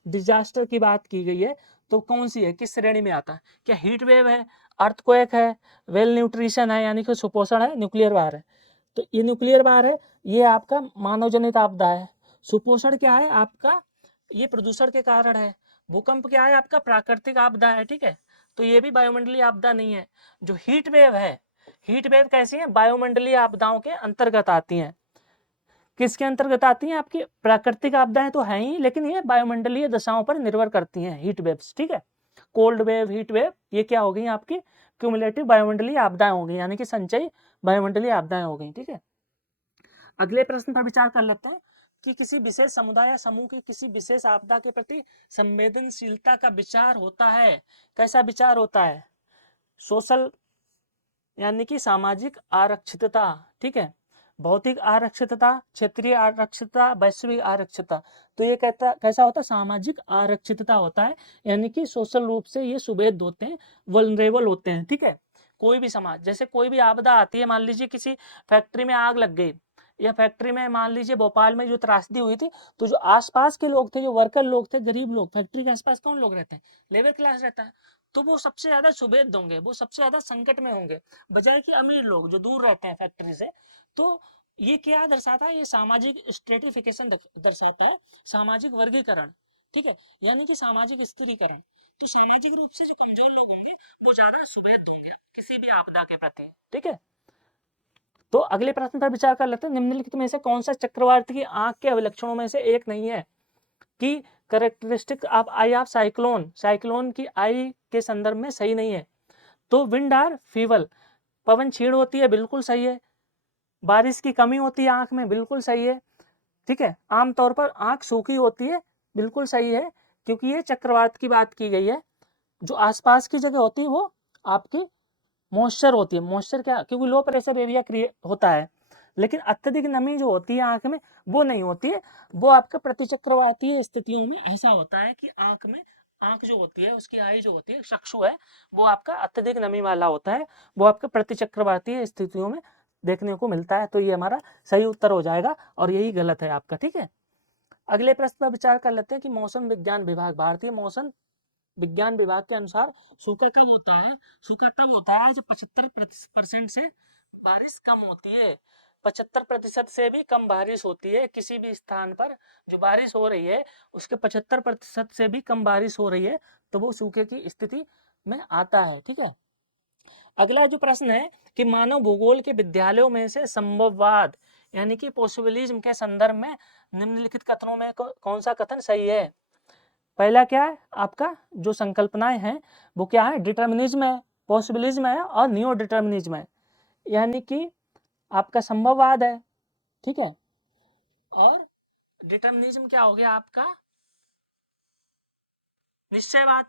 डिजास्टर की बात की गई है, तो कौन सी है, किस श्रेणी में आता है? क्या हीट वेव है, अर्थक्वेक है, वेल न्यूट्रिशन है यानी कि सुपोषण है, न्यूक्लियर वार है? तो ये न्यूक्लियर वार है, ये आपका मानव जनित आपदा है। सुपोषण क्या है आपका? ये प्रदूषण के कारण है। भूकंप क्या है आपका? प्राकृतिक आपदा है। ठीक है, तो ये भी वायुमंडलीय आपदा नहीं है। जो हीट वेव है, हीट वेव कैसी है? वायुमंडलीय आपदाओं के अंतर्गत आती हैं। किसके अंतर्गत आती हैं? आपकी प्राकृतिक आपदाएं तो हैं ही, लेकिन ये वायुमंडलीय दशाओं पर निर्भर करती हैं, हीट वेव्स। ठीक है, कोल्ड वेव, हीट वेव, ये क्या हो गई आपकी? क्यूमुलेटिव वायुमंडलीय आपदाएं हो गई, यानी कि संचयी वायुमंडलीय आपदाएं हो गई। ठीक है, अगले प्रश्न पर विचार कर लेते हैं कि किसी विशेष समुदाय या समूह की किसी विशेष आपदा के प्रति संवेदनशीलता का विचार होता है। कैसा विचार होता है? सोशल यानी कि सामाजिक आरक्षितता। ठीक है, भौतिक आरक्षितता, क्षेत्रीय आरक्षितता, वैश्विक आरक्षितता। तो ये कहता कैसा होता है? सामाजिक आरक्षितता होता है, यानी कि सोशल रूप से ये सुवेद होते हैं, वल्नरेबल होते हैं। ठीक है, कोई भी समाज, जैसे कोई भी आपदा आती है, मान लीजिए किसी फैक्ट्री में आग लग गई, या फैक्ट्री में मान लीजिए भोपाल में जो त्रासदी हुई थी, तो जो आसपास के लोग थे, जो वर्कर लोग थे, गरीब लोग, फैक्ट्री के आसपास कौन लोग रहते हैं? लेबर क्लास रहता है, तो वो सबसे ज्यादा सुवेद होंगे, वो सबसे ज्यादा संकट में होंगे, बजाय कि अमीर लोग जो दूर रहते हैं फैक्ट्री से। तो ये क्या दर्शाता है? ये सामाजिक स्ट्रेटिफिकेशन दर्शाता है, सामाजिक वर्गीकरण। ठीक है, यानी कि सामाजिक स्थिरीकरण। तो सामाजिक रूप से जो कमजोर लोग होंगे वो ज्यादा सुवेद होंगे किसी भी आपदा के प्रति। ठीक है, तो अगले प्रश्न पर विचार कर लेते हैं। निम्नलिखित में से कौन सा चक्रवात की आंख के अभिलक्षणों में से एक नहीं है? कि characteristic of I of cyclone, cyclone की आई के संदर्भ में सही नहीं है। तो विंड आर फीवल, पवन क्षीण होती है, बिल्कुल सही है। बारिश की कमी होती है आंख में, बिल्कुल सही है। ठीक है, आमतौर पर आंख सूखी होती है, बिल्कुल सही है, क्योंकि ये चक्रवात की बात की गई है। जो आसपास की जगह होती है वो आपकी मॉइस्चर होती है। मॉइस्चर क्या, क्योंकि लो प्रेशर एरिया क्रिएट होता है, लेकिन अत्यधिक नमी जो होती है आंख में वो नहीं होती है। वो आपका प्रतिचक्रवातीय स्थितियों में ऐसा होता है कि आंख में, आंख जो होती है उसकी आई जो होती है, चक्षु है, वो आपका अत्यधिक नमी वाला होता है, वो आपका प्रतिचक्रवातीय स्थितियों में देखने को मिलता है। तो ये हमारा सही उत्तर हो जाएगा और यही गलत है आपका। ठीक है, अगले प्रश्न पर विचार कर लेते हैं कि मौसम विज्ञान विभाग, भारतीय मौसम विज्ञान विभाग के अनुसार सूखा कब होता है? सूखा तब होता है जब 75% से बारिश कम होती है। 75% से भी कम बारिश होती है किसी भी स्थान पर, जो बारिश हो रही है उसके 75% से भी कम बारिश हो रही है, तो वो सूखे की स्थिति में आता है। ठीक है, अगला जो प्रश्न है कि मानव भूगोल के विद्यालयों में से संभववाद यानी कि पॉसिबिलिज्म के संदर्भ में निम्नलिखित कथनों में कौन सा कथन सही है? पहला क्या है आपका, जो संकल्पनाएं हैं वो क्या है? डिटर्मिनिज्म है, पॉसिबिलिज्म है और नियो डिटर्मिनिज्म है, यानी कि आपका संभववाद है। ठीक है, और डिटर्मिनिज्म क्या हो गया आपका? निश्चयवाद।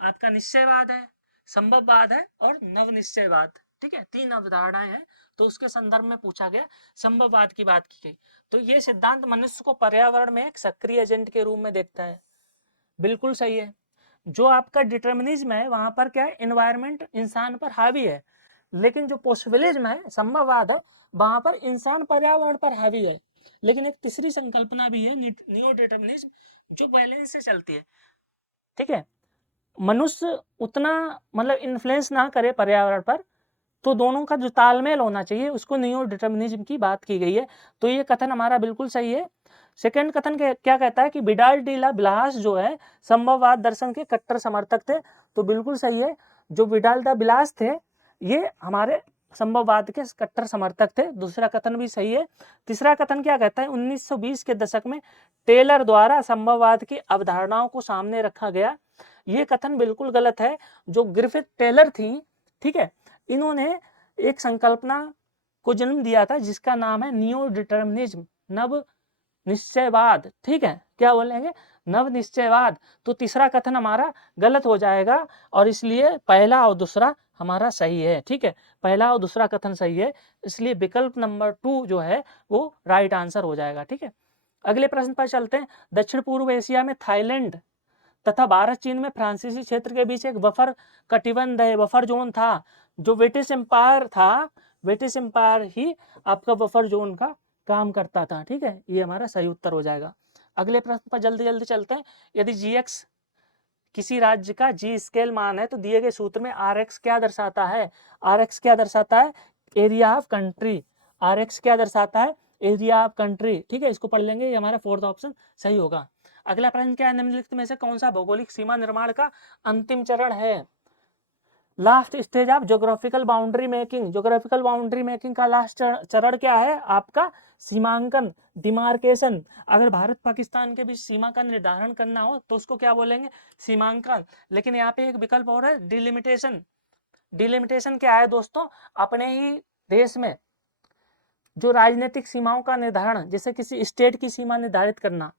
आपका निश्चयवाद है, संभववाद है और नव निश्चयवाद। ठीक है, तीन अवधारणाएं हैं, तो उसके संदर्भ में पूछा गया, संभववाद की बात की गई। तो ये सिद्धांत मनुष्य को पर्यावरण में एक सक्रिय एजेंट के रूप में देखता है, बिल्कुल सही है। जो आपका डिटर्मिनिज्म है वहां पर क्या है, एनवायरमेंट इंसान पर हावी है, लेकिन जो पॉसिबिलिज्म है, संभववाद है, वहां पर इंसान पर्यावरण पर हावी है। लेकिन एक तीसरी संकल्पना भी है, नियो डिटर्मिनिज्म, जो बैलेंस से चलती है। ठीक है, मनुष्य उतना मतलब इन्फ्लुएंस ना करे पर्यावरण पर, तो दोनों का जो तालमेल होना चाहिए, उसको नियो डिटर्मिनिज्म की बात की गई है। तो ये कथन हमारा बिल्कुल सही है। सेकंड कथन क्या कहता है कि विडाल डी ला ब्लास जो है संभववाद दर्शन के कट्टर समर्थक थे, तो बिल्कुल सही है। जो विडाल दा बिलास थे ये हमारे संभववाद के कट्टर समर्थक थे, दूसरा कथन भी सही है। तीसरा कथन क्या कहता है, 1920 के दशक में टेलर द्वारा संभववाद की अवधारणाओं को सामने रखा गया, ये कथन बिल्कुल गलत है। जो ग्रिफिथ टेलर थी, ठीक है, इन्होंने एक संकल्पना को जन्म दिया था जिसका नाम है नियो डिटर्मिनिज्म, नव निश्चयवाद। ठीक है, क्या बोलेंगे, नव निश्चयवाद। तो तीसरा कथन हमारा गलत हो जाएगा और इसलिए पहला और दूसरा हमारा सही है। ठीक है, पहला और दूसरा कथन सही है, इसलिए विकल्प नंबर 2 जो है वो राइट आंसर हो जाएगा। ठीक है, अगले प्रश्न पर चलते हैं। दक्षिण पूर्व एशिया में थाईलैंड तथा भारत चीन में फ्रांसीसी क्षेत्र के बीच एक बफर कटिबंध है, बफर जोन था। जो ब्रिटिश एम्पायर था, ब्रिटिश एम्पायर ही आपका बफर जोन का काम करता था। ठीक है, ये हमारा सही उत्तर हो जाएगा। अगले प्रश्न पर जल्दी जल्दी चलते हैं। यदि जीएक्स किसी राज्य का जी स्केल मान है तो दिए गए सूत्र में आर एक्स क्या दर्शाता है? आर एक्स क्या दर्शाता है? Area of country. R X क्या दर्शाता है? Area of country. ठीक है, इसको पढ़ लेंगे, ये हमारा फोर्थ ऑप्शन सही होगा। अगला प्रश्न क्या है, निम्नलिखित में से कौन सा भौगोलिक सीमा निर्माण का अंतिम चरण है? Last stage of geographical boundary making. Geographical boundary making का लास्ट चरण क्या है आपका? सीमांकन, डिमार्केशन। अगर भारत पाकिस्तान के बीच सीमा का निर्धारण करना हो तो उसको क्या बोलेंगे? सीमांकन। लेकिन यहाँ पे एक विकल्प और है, डिलिमिटेशन। डिलिमिटेशन क्या है दोस्तों? अपने ही देश में जो राजनीतिक सीमाओं का निर्धारण, जैसे किसी स्टेट की सीमा निर्धारित करना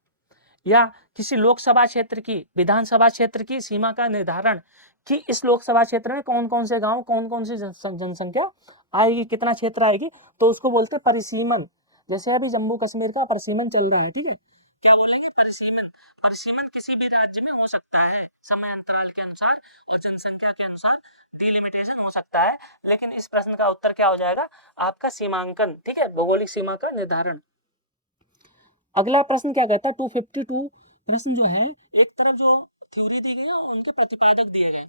या किसी लोकसभा क्षेत्र की, विधानसभा क्षेत्र की सीमा का निर्धारण, कि इस लोकसभा क्षेत्र में कौन कौन से गांव, कौन कौन सी जनसंख्या आएगी, कितना क्षेत्र आएगी, तो उसको बोलते हैं परिसीमन। जैसे अभी जम्मू कश्मीर का परिसीमन चल रहा है। ठीक है, क्या बोलेंगे? परिसीमन। परिसीमन किसी भी राज्य में हो सकता है समय अंतराल के अनुसार और जनसंख्या के अनुसार डिलिमिटेशन हो सकता है, लेकिन इस प्रश्न का उत्तर क्या हो जाएगा आपका? सीमांकन। ठीक है, भौगोलिक सीमा का निर्धारण। अगला प्रश्न क्या कहता है, 252 प्रश्न जो है, एक तरफ जो थ्योरी दी गई है और उनके प्रतिपादक दिए गए।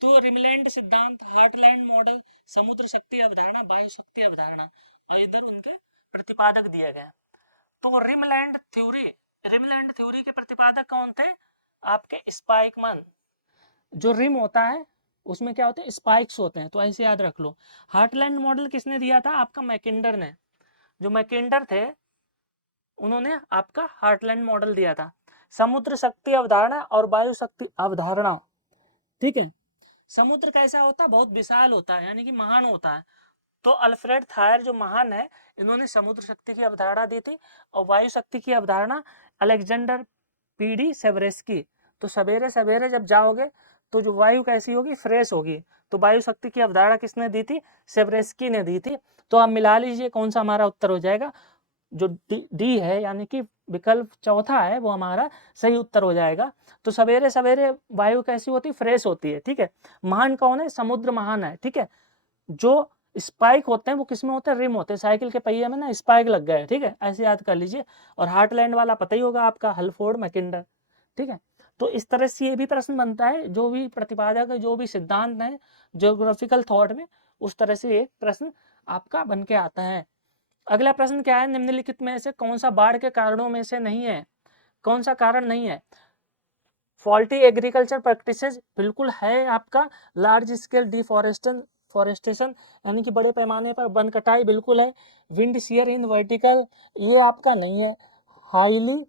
तो रिमलैंड सिद्धांत, हार्टलैंड मॉडल, समुद्र शक्ति अवधारणा, वायु शक्ति अवधारणा, और इधर उनके प्रतिपादक दिए गए। तो रिमलैंड थ्योरी के प्रतिपादक कौन थे? आपके स्पाइकमैन। जो रिम होता है उसमें क्या होते हैं? स्पाइक्स होते हैं, तो ऐसे याद रख लो। हार्टलैंड मॉडल किसने दिया था? आपका मैकिंडर ने। जो मैकिंडर थे उन्होंने आपका हार्टलैंड मॉडल दिया था। समुद्र शक्ति अवधारणा और वायु शक्ति अवधारणा। ठीक है, समुद्र कैसा होता है? बहुत विशाल होता है, यानी कि महान होता है। तो अल्फ्रेड थायर जो महान है, इन्होंने समुद्र शक्ति की अवधारणा दी थी, और वायु शक्ति की अवधारणा अलेक्जेंडर पीडी सेवरेस्की। तो सवेरे सवेरे जब जाओगे तो जो वायु कैसी होगी, फ्रेश होगी। तो वायु शक्ति की अवधारणा किसने दी थी, सेवरेस्की ने दी थी। तो आप मिला लीजिए कौन सा हमारा उत्तर हो जाएगा, जो डी है यानी कि विकल्प चौथा है वो हमारा सही उत्तर हो जाएगा। तो सवेरे सवेरे वायु कैसी होती है, फ्रेश होती है। ठीक है, महान कौन है, समुद्र महान है। ठीक है, जो स्पाइक होते हैं वो किसमें होते हैं, रिम होते हैं, साइकिल के पहिए में ना स्पाइक लग गए। ठीक है, ऐसे याद कर लीजिए। और हार्टलैंड वाला पता ही होगा आपका, हलफोर्ड मैकिंडर। ठीक है, तो इस तरह से ये भी प्रश्न बनता है, जो भी प्रतिपादक है, जो भी सिद्धांत है ज्योग्राफिकल थॉट में, उस तरह से एक प्रश्न आपका बन के आता है। अगला प्रश्न क्या है, निम्नलिखित में से कौन सा बाढ़ के कारणों में से नहीं है, कौन सा कारण नहीं है। फॉल्टी एग्रीकल्चर प्रैक्टिसेस बिल्कुल है आपका, लार्ज स्केल डिफॉरेस्टेशन फॉरेस्टेशन यानी कि बड़े पैमाने पर वन कटाई बिल्कुल है, विंड शियर इन वर्टिकल ये आपका नहीं है, highly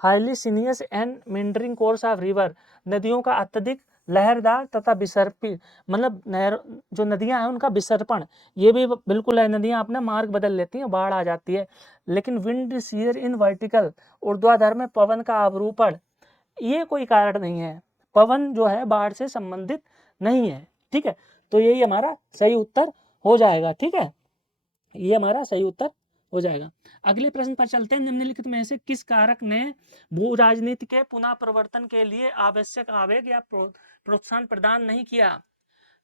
highly sinuous and meandering course of river नदियों का अत्यधिक लहरदार तथा विसर्पी, मतलब नहर जो नदियां हैं उनका विसर्पण, ये भी बिल्कुल है, नदियां अपना मार्ग बदल लेती हैं, बाढ़ आ जाती है। लेकिन विंड शियर इन वर्टिकल ऊर्ध्वाधर में पवन का अवरूपण, ये कोई कारण नहीं है, पवन जो है बाढ़ से संबंधित नहीं है। ठीक है, तो यही हमारा सही उत्तर हो जाएगा। ठीक है, ये हमारा सही उत्तर हो जाएगा। अगले प्रश्न पर चलते हैं, निम्नलिखित में से किस कारक ने भू राजनीति के पुनः प्रवर्तन के लिए आवश्यक आवेग या प्रोत्साहन प्रदान नहीं किया।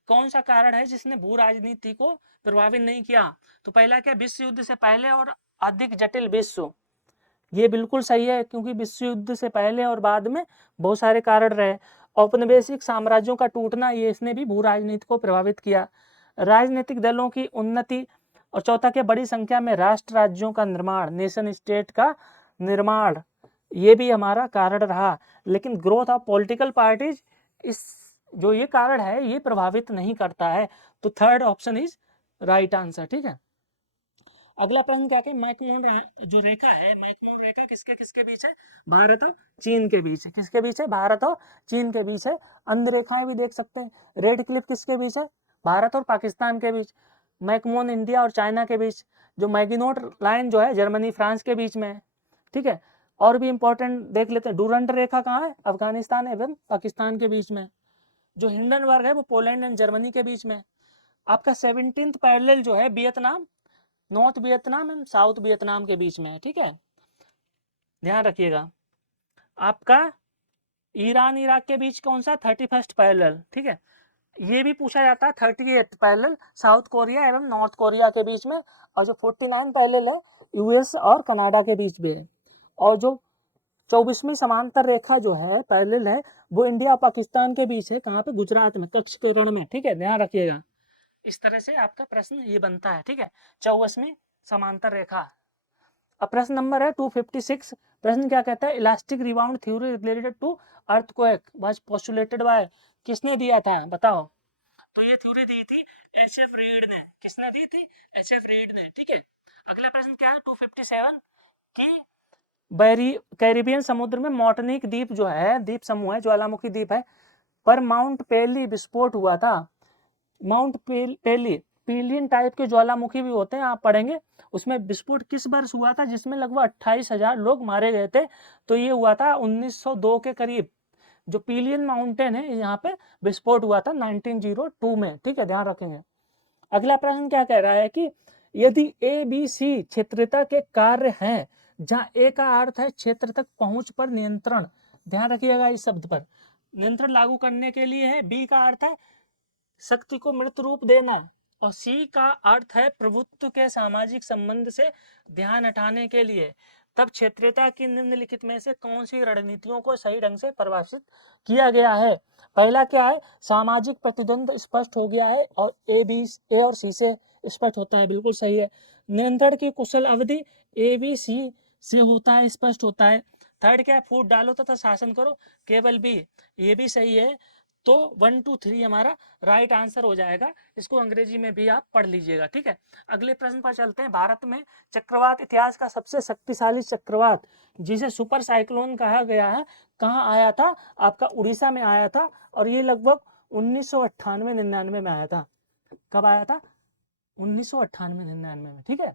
कौन सा कारण है जिसने भू राजनीति को प्रभावित नहीं किया। तो पहला क्या, विश्व युद्ध से पहले और अधिक जटिल विश्व, ये बिल्कुल सही है, क्योंकि विश्व युद्ध से पहले और बाद में बहुत सारे कारण रहे। औपनिवेशिक साम्राज्यों का टूटना, ये इसने भी भू राजनीति को प्रभावित किया। राजनीतिक दलों की उन्नति, और चौथा क्या, बड़ी संख्या में राष्ट्र राज्यों का निर्माण, नेशन स्टेट का निर्माण, ये भी हमारा कारण रहा। लेकिन ग्रोथ ऑफ पॉलिटिकल पार्टीज, इस जो ये कारण है ये प्रभावित नहीं करता है। तो third option is right answer. ठीक है, अगला प्रश्न क्या है, मैकमोहन जो रेखा है, मैकमोहन रेखा किसके किसके बीच है, भारत और चीन के बीच है। किसके बीच है, भारत और चीन के बीच है। अंध रेखाएं भी देख सकते हैं, रेड क्लिप किसके बीच है, भारत और पाकिस्तान के बीच। मैकमोहन इंडिया और चाइना के बीच। जो मैगिनोट लाइन जो है जर्मनी फ्रांस के बीच में है। ठीक है, और भी इंपॉर्टेंट देख लेते हैं, डूरंट रेखा कहाँ है, अफगानिस्तान एवं पाकिस्तान के बीच में। जो हिंडनबर्ग है वो पोलैंड एंड जर्मनी के बीच में। आपका 17th पैरेलल जो है Vietnam, north Vietnam and south Vietnam के बीच में है। ठीक है, ध्यान रखिएगा। आपका ईरान इराक के बीच कौन सा, 31st पैरेलल। ठीक है, ये भी पूछा जाता है, 38th पैरेलल साउथ कोरिया एवं नॉर्थ कोरिया के बीच में। और जो 49 पैरेलल है यूएस और कनाडा के बीच में है। और जो 24वीं समांतर रेखा जो है पैरेलल है वो इंडिया और पाकिस्तान के बीच है, कहाँ पे, गुजरात में, कच्छ के रण में। ठीक है, ध्यान रखिएगा। इस तरह से आपका प्रश्न ये बनता है। ठीक है, 24वीं समांतर रेखा। अब प्रश्न नंबर है 256। प्रश्न क्या कहता है, elastic rebound theory related to earthquake was postulated by, किसने दिया था बताओ। तो ये थ्योरी दी थी एच एफ रीड ने। किसने दी थी, एच एफ रीड ने। ठीक है, अगला प्रश्न क्या है 257 की बैरी कैरिबियन समुद्र में मोर्टनिक द्वीप जो है, द्वीप समूह है, ज्वालामुखी द्वीप है, पर माउंट पेली विस्फोट हुआ था। माउंट पेली पिलियन टाइप के ज्वालामुखी भी होते हैं, आप पढ़ेंगे। उसमें विस्फोट किस वर्ष हुआ था जिसमें लगभग 28,000 लोग मारे गए थे। तो ये हुआ था 1902 के करीब। जो पिलियन माउंटेन है यहाँ पे विस्फोट हुआ था 1902 में। ठीक है, ध्यान रखेंगे। अगला प्रश्न क्या कह रहा है कि यदि ए बी सी क्षेत्रता के कार्य हैं, जहां ए का अर्थ है क्षेत्र तक पहुंच पर नियंत्रण, ध्यान रखिएगा इस शब्द पर, नियंत्रण लागू करने के लिए है। बी का अर्थ है शक्ति को मृत रूप देना, और सी का अर्थ है प्रभुत्व के सामाजिक संबंध से ध्यान हटाने के लिए, तब क्षेत्रीयता की निम्नलिखित में से कौन सी रणनीतियों को सही ढंग से परिभाषित किया गया है। पहला क्या है, सामाजिक प्रतिद्वंद स्पष्ट हो गया है, और ए और सी से स्पष्ट होता है, बिल्कुल सही है। नियंत्रण की कुशल अवधि ए बी सी से होता है, स्पष्ट होता है। थर्ड क्या है, फूट डालो तथा शासन करो, केवल बी, ये भी सही है। तो 1 2 3 हमारा राइट आंसर हो जाएगा। इसको अंग्रेजी में भी आप पढ़ लीजिएगा। ठीक है, अगले प्रश्न पर चलते हैं। भारत में चक्रवात इतिहास का सबसे शक्तिशाली चक्रवात, जिसे सुपर साइक्लोन कहा गया है, कहाँ आया था, आपका उड़ीसा में आया था। और ये लगभग 1998-99 में आया था। कब आया था, 1998-99 में, ठीक है,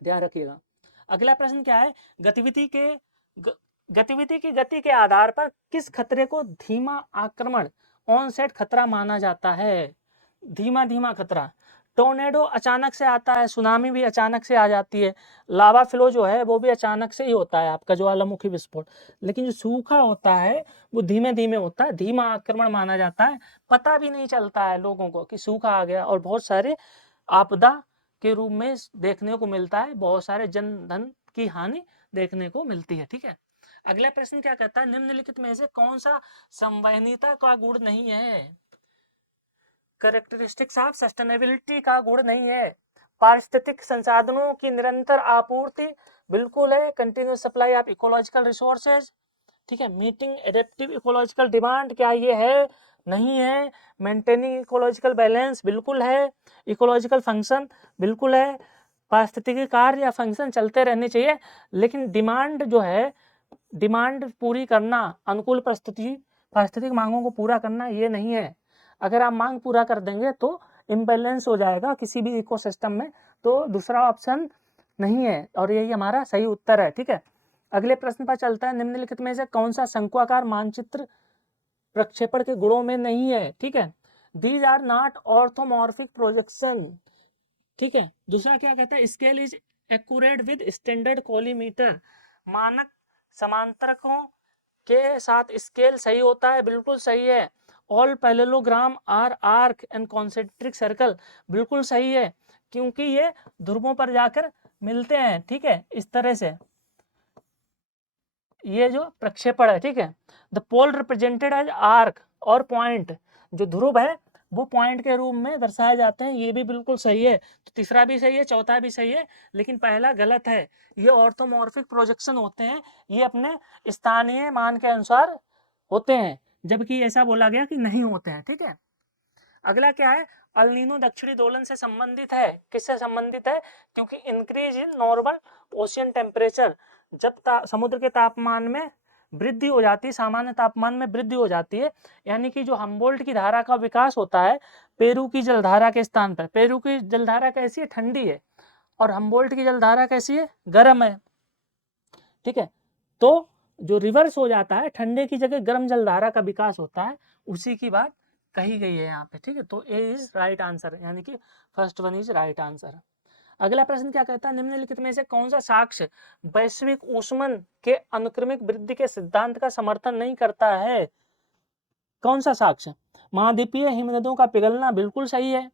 ध्यान रखिएगा। अगला प्रश्न क्या है, गतिविधि की गति के आधार पर किस खतरे को धीमा आक्रमण ऑनसेट खतरा माना जाता है? धीमा धीमा खतरा, टोर्नेडो अचानक से आता है, सुनामी भी अचानक से आ जाती है, लावा फ्लो जो है वो भी अचानक से ही होता है, आपका ज्वालामुखी विस्फोट। लेकिन जो सूखा होता है वो धीमे धीमे होता है, धीमा आक्रमण माना जाता है, पता भी नहीं चलता है लोगों को कि सूखा आ गया, और बहुत सारे आपदा के रूप में देखने को मिलता है, बहुत सारे जन धन की हानि देखने को मिलती है, ठीक है। अगला प्रश्न क्या कहता है, निम्नलिखित में से कौन सा संवहनीयता का गुण नहीं है? कैरेक्टरिस्टिक्स ऑफ सस्टेनेबिलिटी का गुण नहीं है। पारिस्थितिक संसाधनों की निरंतर आपूर्ति बिल्कुल है, continuous supply of ecological resources, ठीक है। मीटिंग एडेप्टिव इकोलॉजिकल डिमांड, क्या ये है? नहीं है। मेंटेनिंग इकोलॉजिकल बैलेंस, बिल्कुल है। इकोलॉजिकल फंक्शन, बिल्कुल है। पारिस्थितिकी कार्य या फंक्शन चलते रहने चाहिए, लेकिन डिमांड जो है, डिमांड पूरी करना, अनुकूल पारिस्थितिक मांगों को पूरा करना, ये नहीं है। अगर आप मांग पूरा कर देंगे तो इम्बैलेंस हो जाएगा किसी भी इकोसिस्टम में, तो दूसरा ऑप्शन नहीं है, और यही हमारा सही उत्तर है, ठीक है। अगले प्रश्न पर चलता है, निम्नलिखित में से कौन सा शंक्वाकार मानचित्र प्रक्षेपण के गुणों में नहीं है? ठीक है, दीज आर नॉट ऑर्थोमॉर्फिक प्रोजेक्शन, ठीक है। दूसरा क्या कहता है, scale is accurate with standard collimator, मानक समांतरकों के साथ स्केल सही होता है, बिल्कुल सही है। All parallelogram are arc and concentric circle, बिल्कुल सही है, क्योंकि ये ध्रुवों पर जाकर मिलते हैं, ठीक है, इस तरह से ये जो प्रक्षेपण है, ठीक है। The pole represented as arc और पॉइंट, जो ध्रुव है वो पॉइंट के रूप में दर्शाए जाते हैं, ये भी बिल्कुल सही है। तो तीसरा भी सही है, चौथा भी सही है, लेकिन पहला गलत है। ये ऑर्थोमॉर्फिक प्रोजेक्शन होते हैं, ये अपने स्थानीय मान के अनुसार होते हैं, जबकि ऐसा बोला गया कि नहीं होते हैं, ठीक है। अगला क्या है, अल नीनो दक्षिणी दोलन से संबंधित है। किससे संबंधित है? क्योंकि increase in normal ocean temperature, जब समुद्र के तापमान में वृद्धि हो जाती है, सामान्य तापमान में वृद्धि हो जाती है, यानी कि जो हम्बोल्ट की धारा का विकास होता है पेरू की जलधारा के स्थान पर, पेरू की जलधारा कैसी है? ठंडी है, और हम्बोल्ट की जलधारा कैसी है? गर्म है, ठीक है। तो जो रिवर्स हो जाता है, ठंडे की जगह गर्म जलधारा का विकास होता है, उसी की बात कही गई है यहाँ पे, ठीक है। तो ए इज राइट आंसर, यानी कि first one is right answer. अगला प्रश्न क्या कहता है, निम्नलिखित में से कौन सा साक्ष्य वैश्विक ऊष्मन के अनुक्रमिक वृद्धि के सिद्धांत का समर्थन नहीं करता है? कौन सा साक्ष्य? महाद्वीपीय हिमनदों का पिघलना, बिल्कुल सही है।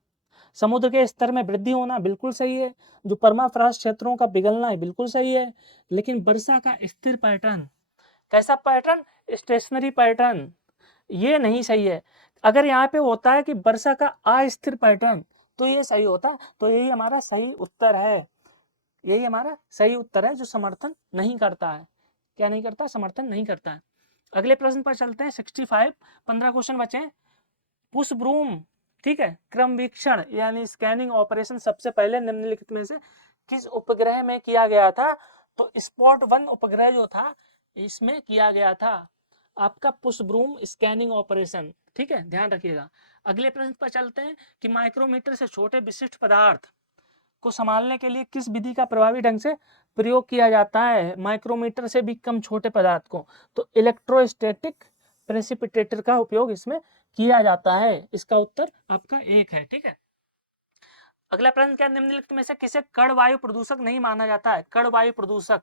समुद्र के स्तर में वृद्धि होना, बिल्कुल सही है। जो परमाफ्रॉस्ट क्षेत्रों का पिघलना है, बिल्कुल सही है। लेकिन वर्षा का स्थिर पैटर्न, कैसा पैटर्न? स्टेशनरी पैटर्न, ये नहीं सही है। अगर यहाँ पे होता है कि वर्षा का अस्थिर पैटर्न, तो ये सही होता, तो यही हमारा सही उत्तर है, यही हमारा सही उत्तर है, जो समर्थन नहीं करता है। क्या नहीं करता? समर्थन नहीं करता है। अगले प्रश्न पर चलते हैं, 65, 15 क्वेश्चन बचे हैं। पुश ब्रूम, ठीक है, क्रम वीक्षण यानी स्कैनिंग ऑपरेशन सबसे पहले निम्नलिखित में से किस उपग्रह में किया गया था? तो स्पॉट 1 उपग्रह जो था, इसमें किया गया था आपका पुश ब्रूम स्कैनिंग ऑपरेशन, ठीक है, ध्यान रखिएगा। अगले प्रश्न पर चलते हैं कि माइक्रोमीटर से छोटे विशिष्ट पदार्थ को संभालने के लिए किस विधि का प्रभावी ढंग से प्रयोग किया जाता है? माइक्रोमीटर से भी कम छोटे पदार्थ को, तो इलेक्ट्रोस्टैटिक प्रेसिपिटेटर का उपयोग इसमें किया जाता है। इसका उत्तर आपका एक है, ठीक है। अगला प्रश्न क्या, निम्नलिखित में से किसे कण वायु प्रदूषक नहीं माना जाता है? कण वायु प्रदूषक,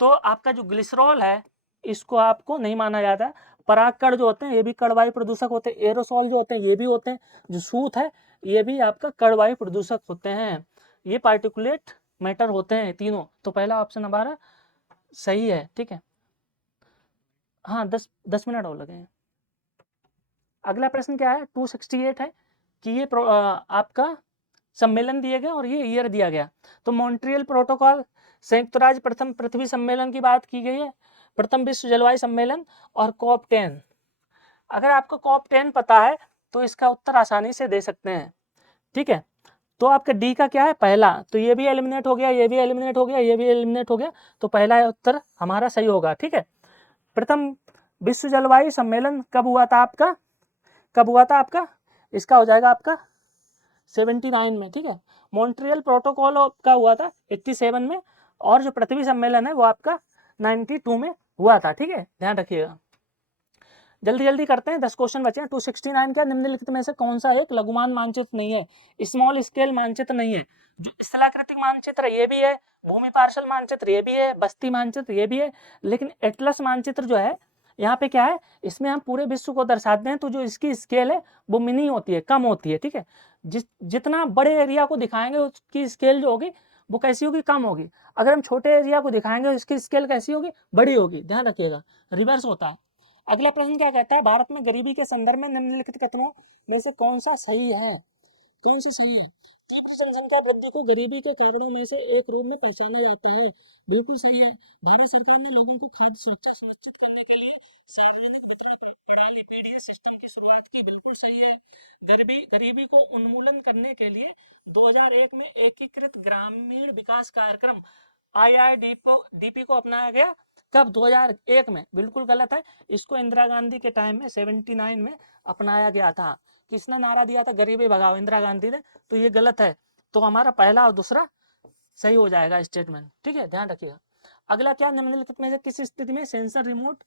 तो आपका जो ग्लिसरॉल है, इसको आपको नहीं माना जाता। परागकण जो होते हैं, ये भी कण वायु प्रदूषक होते हैं। एरोसोल जो होते हैं, ये भी होते हैं। जो सूत है, ये भी आपका कण वायु प्रदूषक होते हैं। ये पार्टिकुलेट मैटर होते हैं तीनों। तो पहला ऑप्शन हमारा सही है, ठीक है। हाँ, 10 मिनट और लगे हैं। अगला प्रश्न क्या है, 268 है कि ये आपका सम्मेलन दिए गए और ये ईयर दिया गया। तो मॉन्ट्रियल प्रोटोकॉल, संयुक्त राज्य प्रथम पृथ्वी सम्मेलन की बात की गई है, प्रथम विश्व जलवायु सम्मेलन और कॉप 10। अगर आपको कॉप 10 पता है तो इसका उत्तर आसानी से दे सकते हैं, ठीक है। तो आपका डी का क्या है? पहला, तो ये भी एलिमिनेट हो गया, ये भी एलिमिनेट हो गया, ये भी एलिमिनेट हो गया, तो पहला उत्तर हमारा सही होगा, ठीक है। प्रथम विश्व जलवायु सम्मेलन कब हुआ था आपका? कब हुआ था आपका? इसका हो जाएगा आपका 79 में, ठीक है। मॉन्ट्रियल प्रोटोकॉल का हुआ था 87 में, और जो पृथ्वी सम्मेलन है वो आपका 92 में हुआ था, ठीक है, ध्यान रखिएगा। जल्दी जल्दी करते हैं, 10 क्वेश्चन बचे हैं। 269 का निम्नलिखित में से कौन सा एक लघुमान मानचित्र नहीं है? स्मॉल स्केल मानचित्र नहीं है। जो स्थलाकृतिक मानचित्र ये भी है, भूमि पार्शल मानचित्र ये भी है, बस्ती मानचित्र ये भी है, लेकिन एटलस मानचित्र जो है यहाँ पे क्या है, इसमें हम पूरे विश्व को दर्शाते हैं, तो जो इसकी स्केल है वो मिनी होती है, कम होती है, ठीक है। जितना बड़े एरिया को दिखाएंगे उसकी स्केल जो होगी वो कैसी होगी, कम होगी। अगर हम छोटे एरिया को दिखाएंगे उसकी स्केल कैसी होगी, बड़ी होगी, ध्यान रखिएगा, रिवर्स होता है। अगला प्रश्न क्या कहता है, भारत में गरीबी के संदर्भ में निम्नलिखित कथनों में से कौन सा सही है? कौन सा सही है? तीव्र जनसंख्या वृद्धि को गरीबी के कारणों में से एक रूप में पहचाना जाता है, बिल्कुल सही है। भारत सरकार ने लोगों को खाद्य सुरक्षा सुनिश्चित करने के लिए सार्वजनिक वितरण प्रणाली पीडीएस सिस्टम की शुरुआत की, बिल्कुल सही है। गरीबी को उन्मूलन करने के लिए 2001 में एकीकृत ग्रामीण विकास कार्यक्रम IRDP को अपनाया गया, कब? 2001 में, बिल्कुल गलत है। इसको इंदिरा गांधी के टाइम में 79 में अपनाया गया था। किसने नारा दिया था, गरीबी भगाओ, इंदिरा गांधी ने, तो ये गलत है। तो हमारा पहला और दूसरा सही हो जाएगा स्टेटमेंट, ठीक है, ध्यान रखिएगा। अगला क्या, निम्नलिखित में से किस स्थिति में सेंसर रिमोट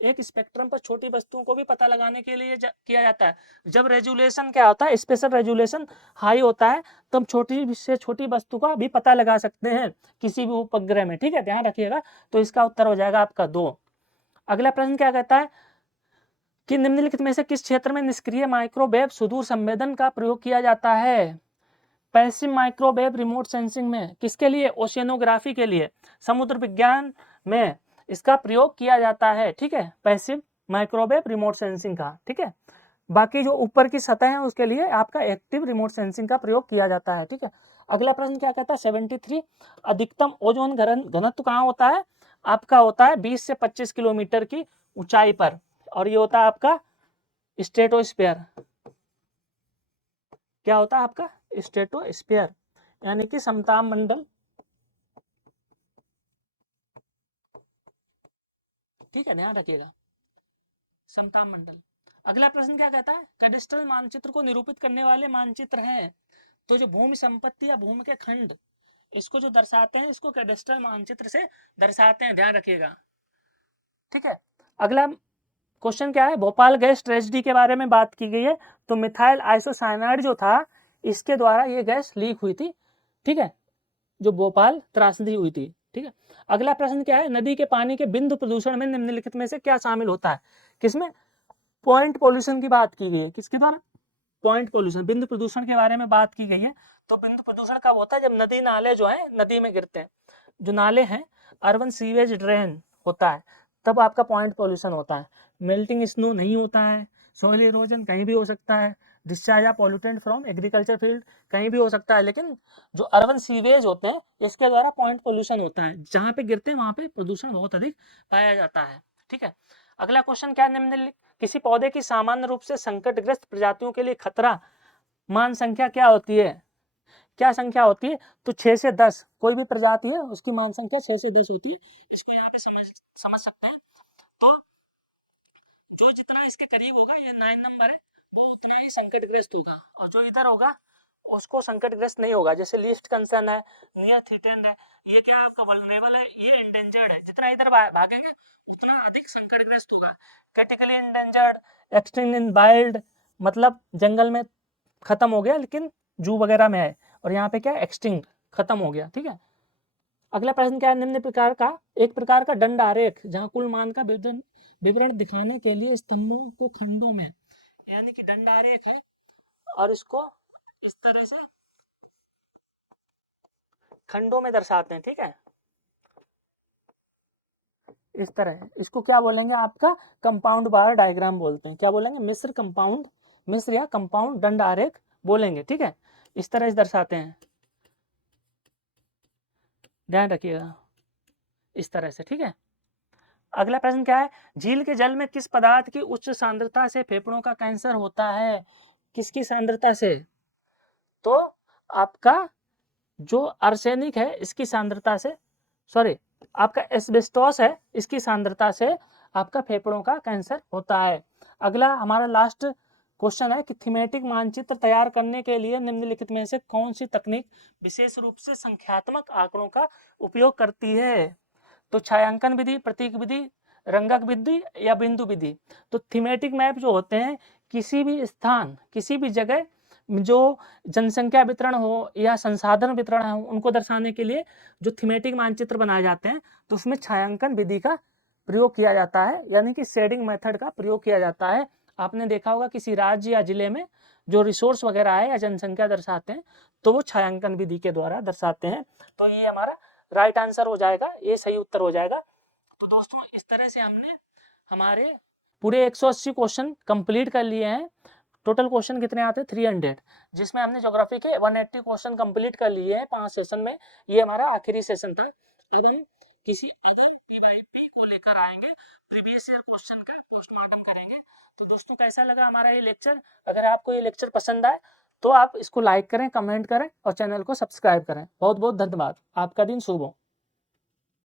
एक स्पेक्ट्रम पर छोटी वस्तुओं को भी पता लगाने के लिए किया जाता है? जब रेजुलेशन क्या होता है, स्पेशल रेजुलेशन हाई होता है, तब छोटी से छोटी वस्तु का भी पता लगा सकते हैं किसी भी उपग्रह में, ठीक है, ध्यान रखिएगा। तो इसका उत्तर हो जाएगा आपका 2। अगला प्रश्न क्या कहता है कि निम्नलिखित में से किस क्षेत्र में निष्क्रिय माइक्रोवेव सुदूर संवेदन का प्रयोग किया जाता है? पैसिव माइक्रोवेव रिमोट सेंसिंग में, किसके लिए? ओशियनोग्राफी के लिए, समुद्र विज्ञान में इसका प्रयोग किया जाता है, ठीक है, पैसिव माइक्रोवेव रिमोट सेंसिंग का, ठीक है। बाकी जो ऊपर की सतह है उसके लिए आपका एक्टिव रिमोट सेंसिंग का प्रयोग किया जाता है, ठीक है। अगला प्रश्न क्या कहता है, 73, अधिकतम ओजोन घनत्व कहाँ होता है? आपका होता है 20 से 25 किलोमीटर की ऊंचाई पर, और ये होता है आपका स्ट्रेटोस्फीयर। क्या होता है आपका? स्ट्रेटोस्फीयर, यानी कि समताप मंडल, ठीक है, ध्यान रखिएगा, समताप मंडल। अगला प्रश्न क्या कहता है, कैडस्ट्रल मानचित्र को निरूपित करने वाले मानचित्र हैं। तो जो भूमि संपत्ति या भूमि के खंड इसको जो दर्शाते हैं, इसको कैडस्ट्रल मानचित्र से दर्शाते हैं, ध्यान रखिएगा, ठीक है। अगला क्वेश्चन क्या है, भोपाल गैस ट्रेजेडी के बारे में बात की गई है। तो मिथाइल आइसोसाइनाइड जो था, इसके द्वारा ये गैस लीक हुई थी, ठीक है, जो भोपाल त्रासदी हुई थी, ठीक है। अगला प्रश्न क्या है, नदी के पानी के बिंदु प्रदूषण में निम्नलिखित में से क्या शामिल होता है? किसमें? पॉइंट पोल्यूशन की बात की गई है, किसके द्वारा? पॉइंट पोल्यूशन, बिंदु प्रदूषण के बारे में बात की गई है। तो बिंदु प्रदूषण कब होता है? जब नदी नाले जो है नदी में गिरते हैं, जो नाले हैं, अर्बन सीवेज ड्रेन होता है, तब आपका पॉइंट पोल्यूशन होता है। मेल्टिंग स्नो नहीं होता है, सॉइल इरोजन कहीं भी हो सकता है, डिस्चार्ज या पॉल्यूटेंट फ्रॉम एग्रीकल्चर फील्ड कहीं भी हो सकता है, लेकिन जो अर्बन सीवेज होते हैं इसके द्वारा पॉइंट पोल्यूशन होता है, जहां पे गिरते हैं वहां पे प्रदूषण बहुत अधिक पाया जाता है, ठीक है। अगला क्वेश्चन क्या, निम्नलिखित किसी पौधे की सामान्य रूप से संकटग्रस्त प्रजातियों के लिए खतरा मान संख्या क्या होती है? क्या संख्या होती है? तो 6 से 10, कोई भी प्रजाति है उसकी मान संख्या 6 से 10 होती है। इसको यहाँ पे समझ सकते हैं। तो जो जितना इसके करीब होगा, ये 9 नंबर है, वो उतना ही संकटग्रस्त होगा, और जो इधर होगा उसको संकटग्रस्त नहीं होगा। जैसे लीस्ट कंसर्न है, नियर थ्रेटेंड है, ये क्या आपका वल्नरेबल है, ये इंडेंजर्ड है। जितना इधर भागेंगे उतना अधिक संकटग्रस्त होगा। क्रिटिकली इंडेंजर्ड, एक्सटिंक्ट इन वाइल्ड, मतलब जंगल में खत्म हो गया लेकिन जू वगैरह में है, और यहाँ पे क्या, एक्सटिंक्ट, खत्म हो गया, ठीक है। अगला प्रश्न क्या है, निम्न प्रकार का एक प्रकार का दंड आरेख जहाँ कुल मान का विवरण दिखाने के लिए स्तंभों को खंडों में, यानी कि दंड आरेख है, और इसको इस तरह से खंडों में दर्शाते हैं, ठीक है, इस तरह। इसको क्या बोलेंगे, आपका कंपाउंड बार डायग्राम बोलते हैं। क्या बोलेंगे? मिश्र या कंपाउंड दंड आरेख बोलेंगे, ठीक है, इस तरह से दर्शाते हैं, ध्यान रखिएगा, इस तरह से, ठीक है। अगला प्रश्न क्या है, झील के जल में किस पदार्थ की उच्च सांद्रता से फेफड़ों का कैंसर होता है? किसकी सांद्रता से? तो आपका जो आर्सेनिक है इसकी सांद्रता से, सॉरी, आपका एस्बेस्टोस है, इसकी सांद्रता से आपका फेफड़ों का कैंसर होता है। अगला हमारा लास्ट क्वेश्चन है कि थीमेटिक मानचित्र तैयार करने के लिए निम्नलिखित में से कौन सी तकनीक विशेष रूप से संख्यात्मक आंकड़ों का उपयोग करती है? तो छायांकन विधि, प्रतीक विधि, रंगक विधि या बिंदु विधि। तो थीमेटिक मैप जो होते हैं, किसी भी स्थान, किसी भी जगह जो जनसंख्या वितरण हो या संसाधन वितरण हो, उनको दर्शाने के लिए जो थीमेटिक मानचित्र बनाए जाते हैं, तो उसमें छायांकन विधि का प्रयोग किया जाता है, यानी कि शेडिंग मेथड का प्रयोग किया जाता है। आपने देखा होगा किसी राज्य या जिले में जो रिसोर्स वगैरह है या जनसंख्या दर्शाते हैं, तो वो छायांकन विधि के द्वारा दर्शाते हैं। तो ये हमारा राइट आंसर हो जाएगा, ये सही उत्तर हो जाएगा। तो दोस्तों इस तरह से हमने हमारे पूरे 180 क्वेश्चन कंप्लीट कर लिए हैं। टोटल क्वेश्चन कितने आते हैं? 300, जिसमें हमने ज्योग्राफी के 180 क्वेश्चन कंप्लीट कर लिए हैं 5 सेशन में। ये हमारा आखिरी सेशन था। अब हम किसी अगली पीवाईपी को लेकर आएंगे, प्रीवियस ईयर क्वेश्चन का पोस्टमार्टम करेंगे। तो दोस्तों कैसा लगा हमारा ये लेक्चर? अगर आपको ये लेक्चर पसंद आए तो आप इसको लाइक करें, कमेंट करें और चैनल को सब्सक्राइब करें। बहुत बहुत धन्यवाद। आपका दिन शुभ हो।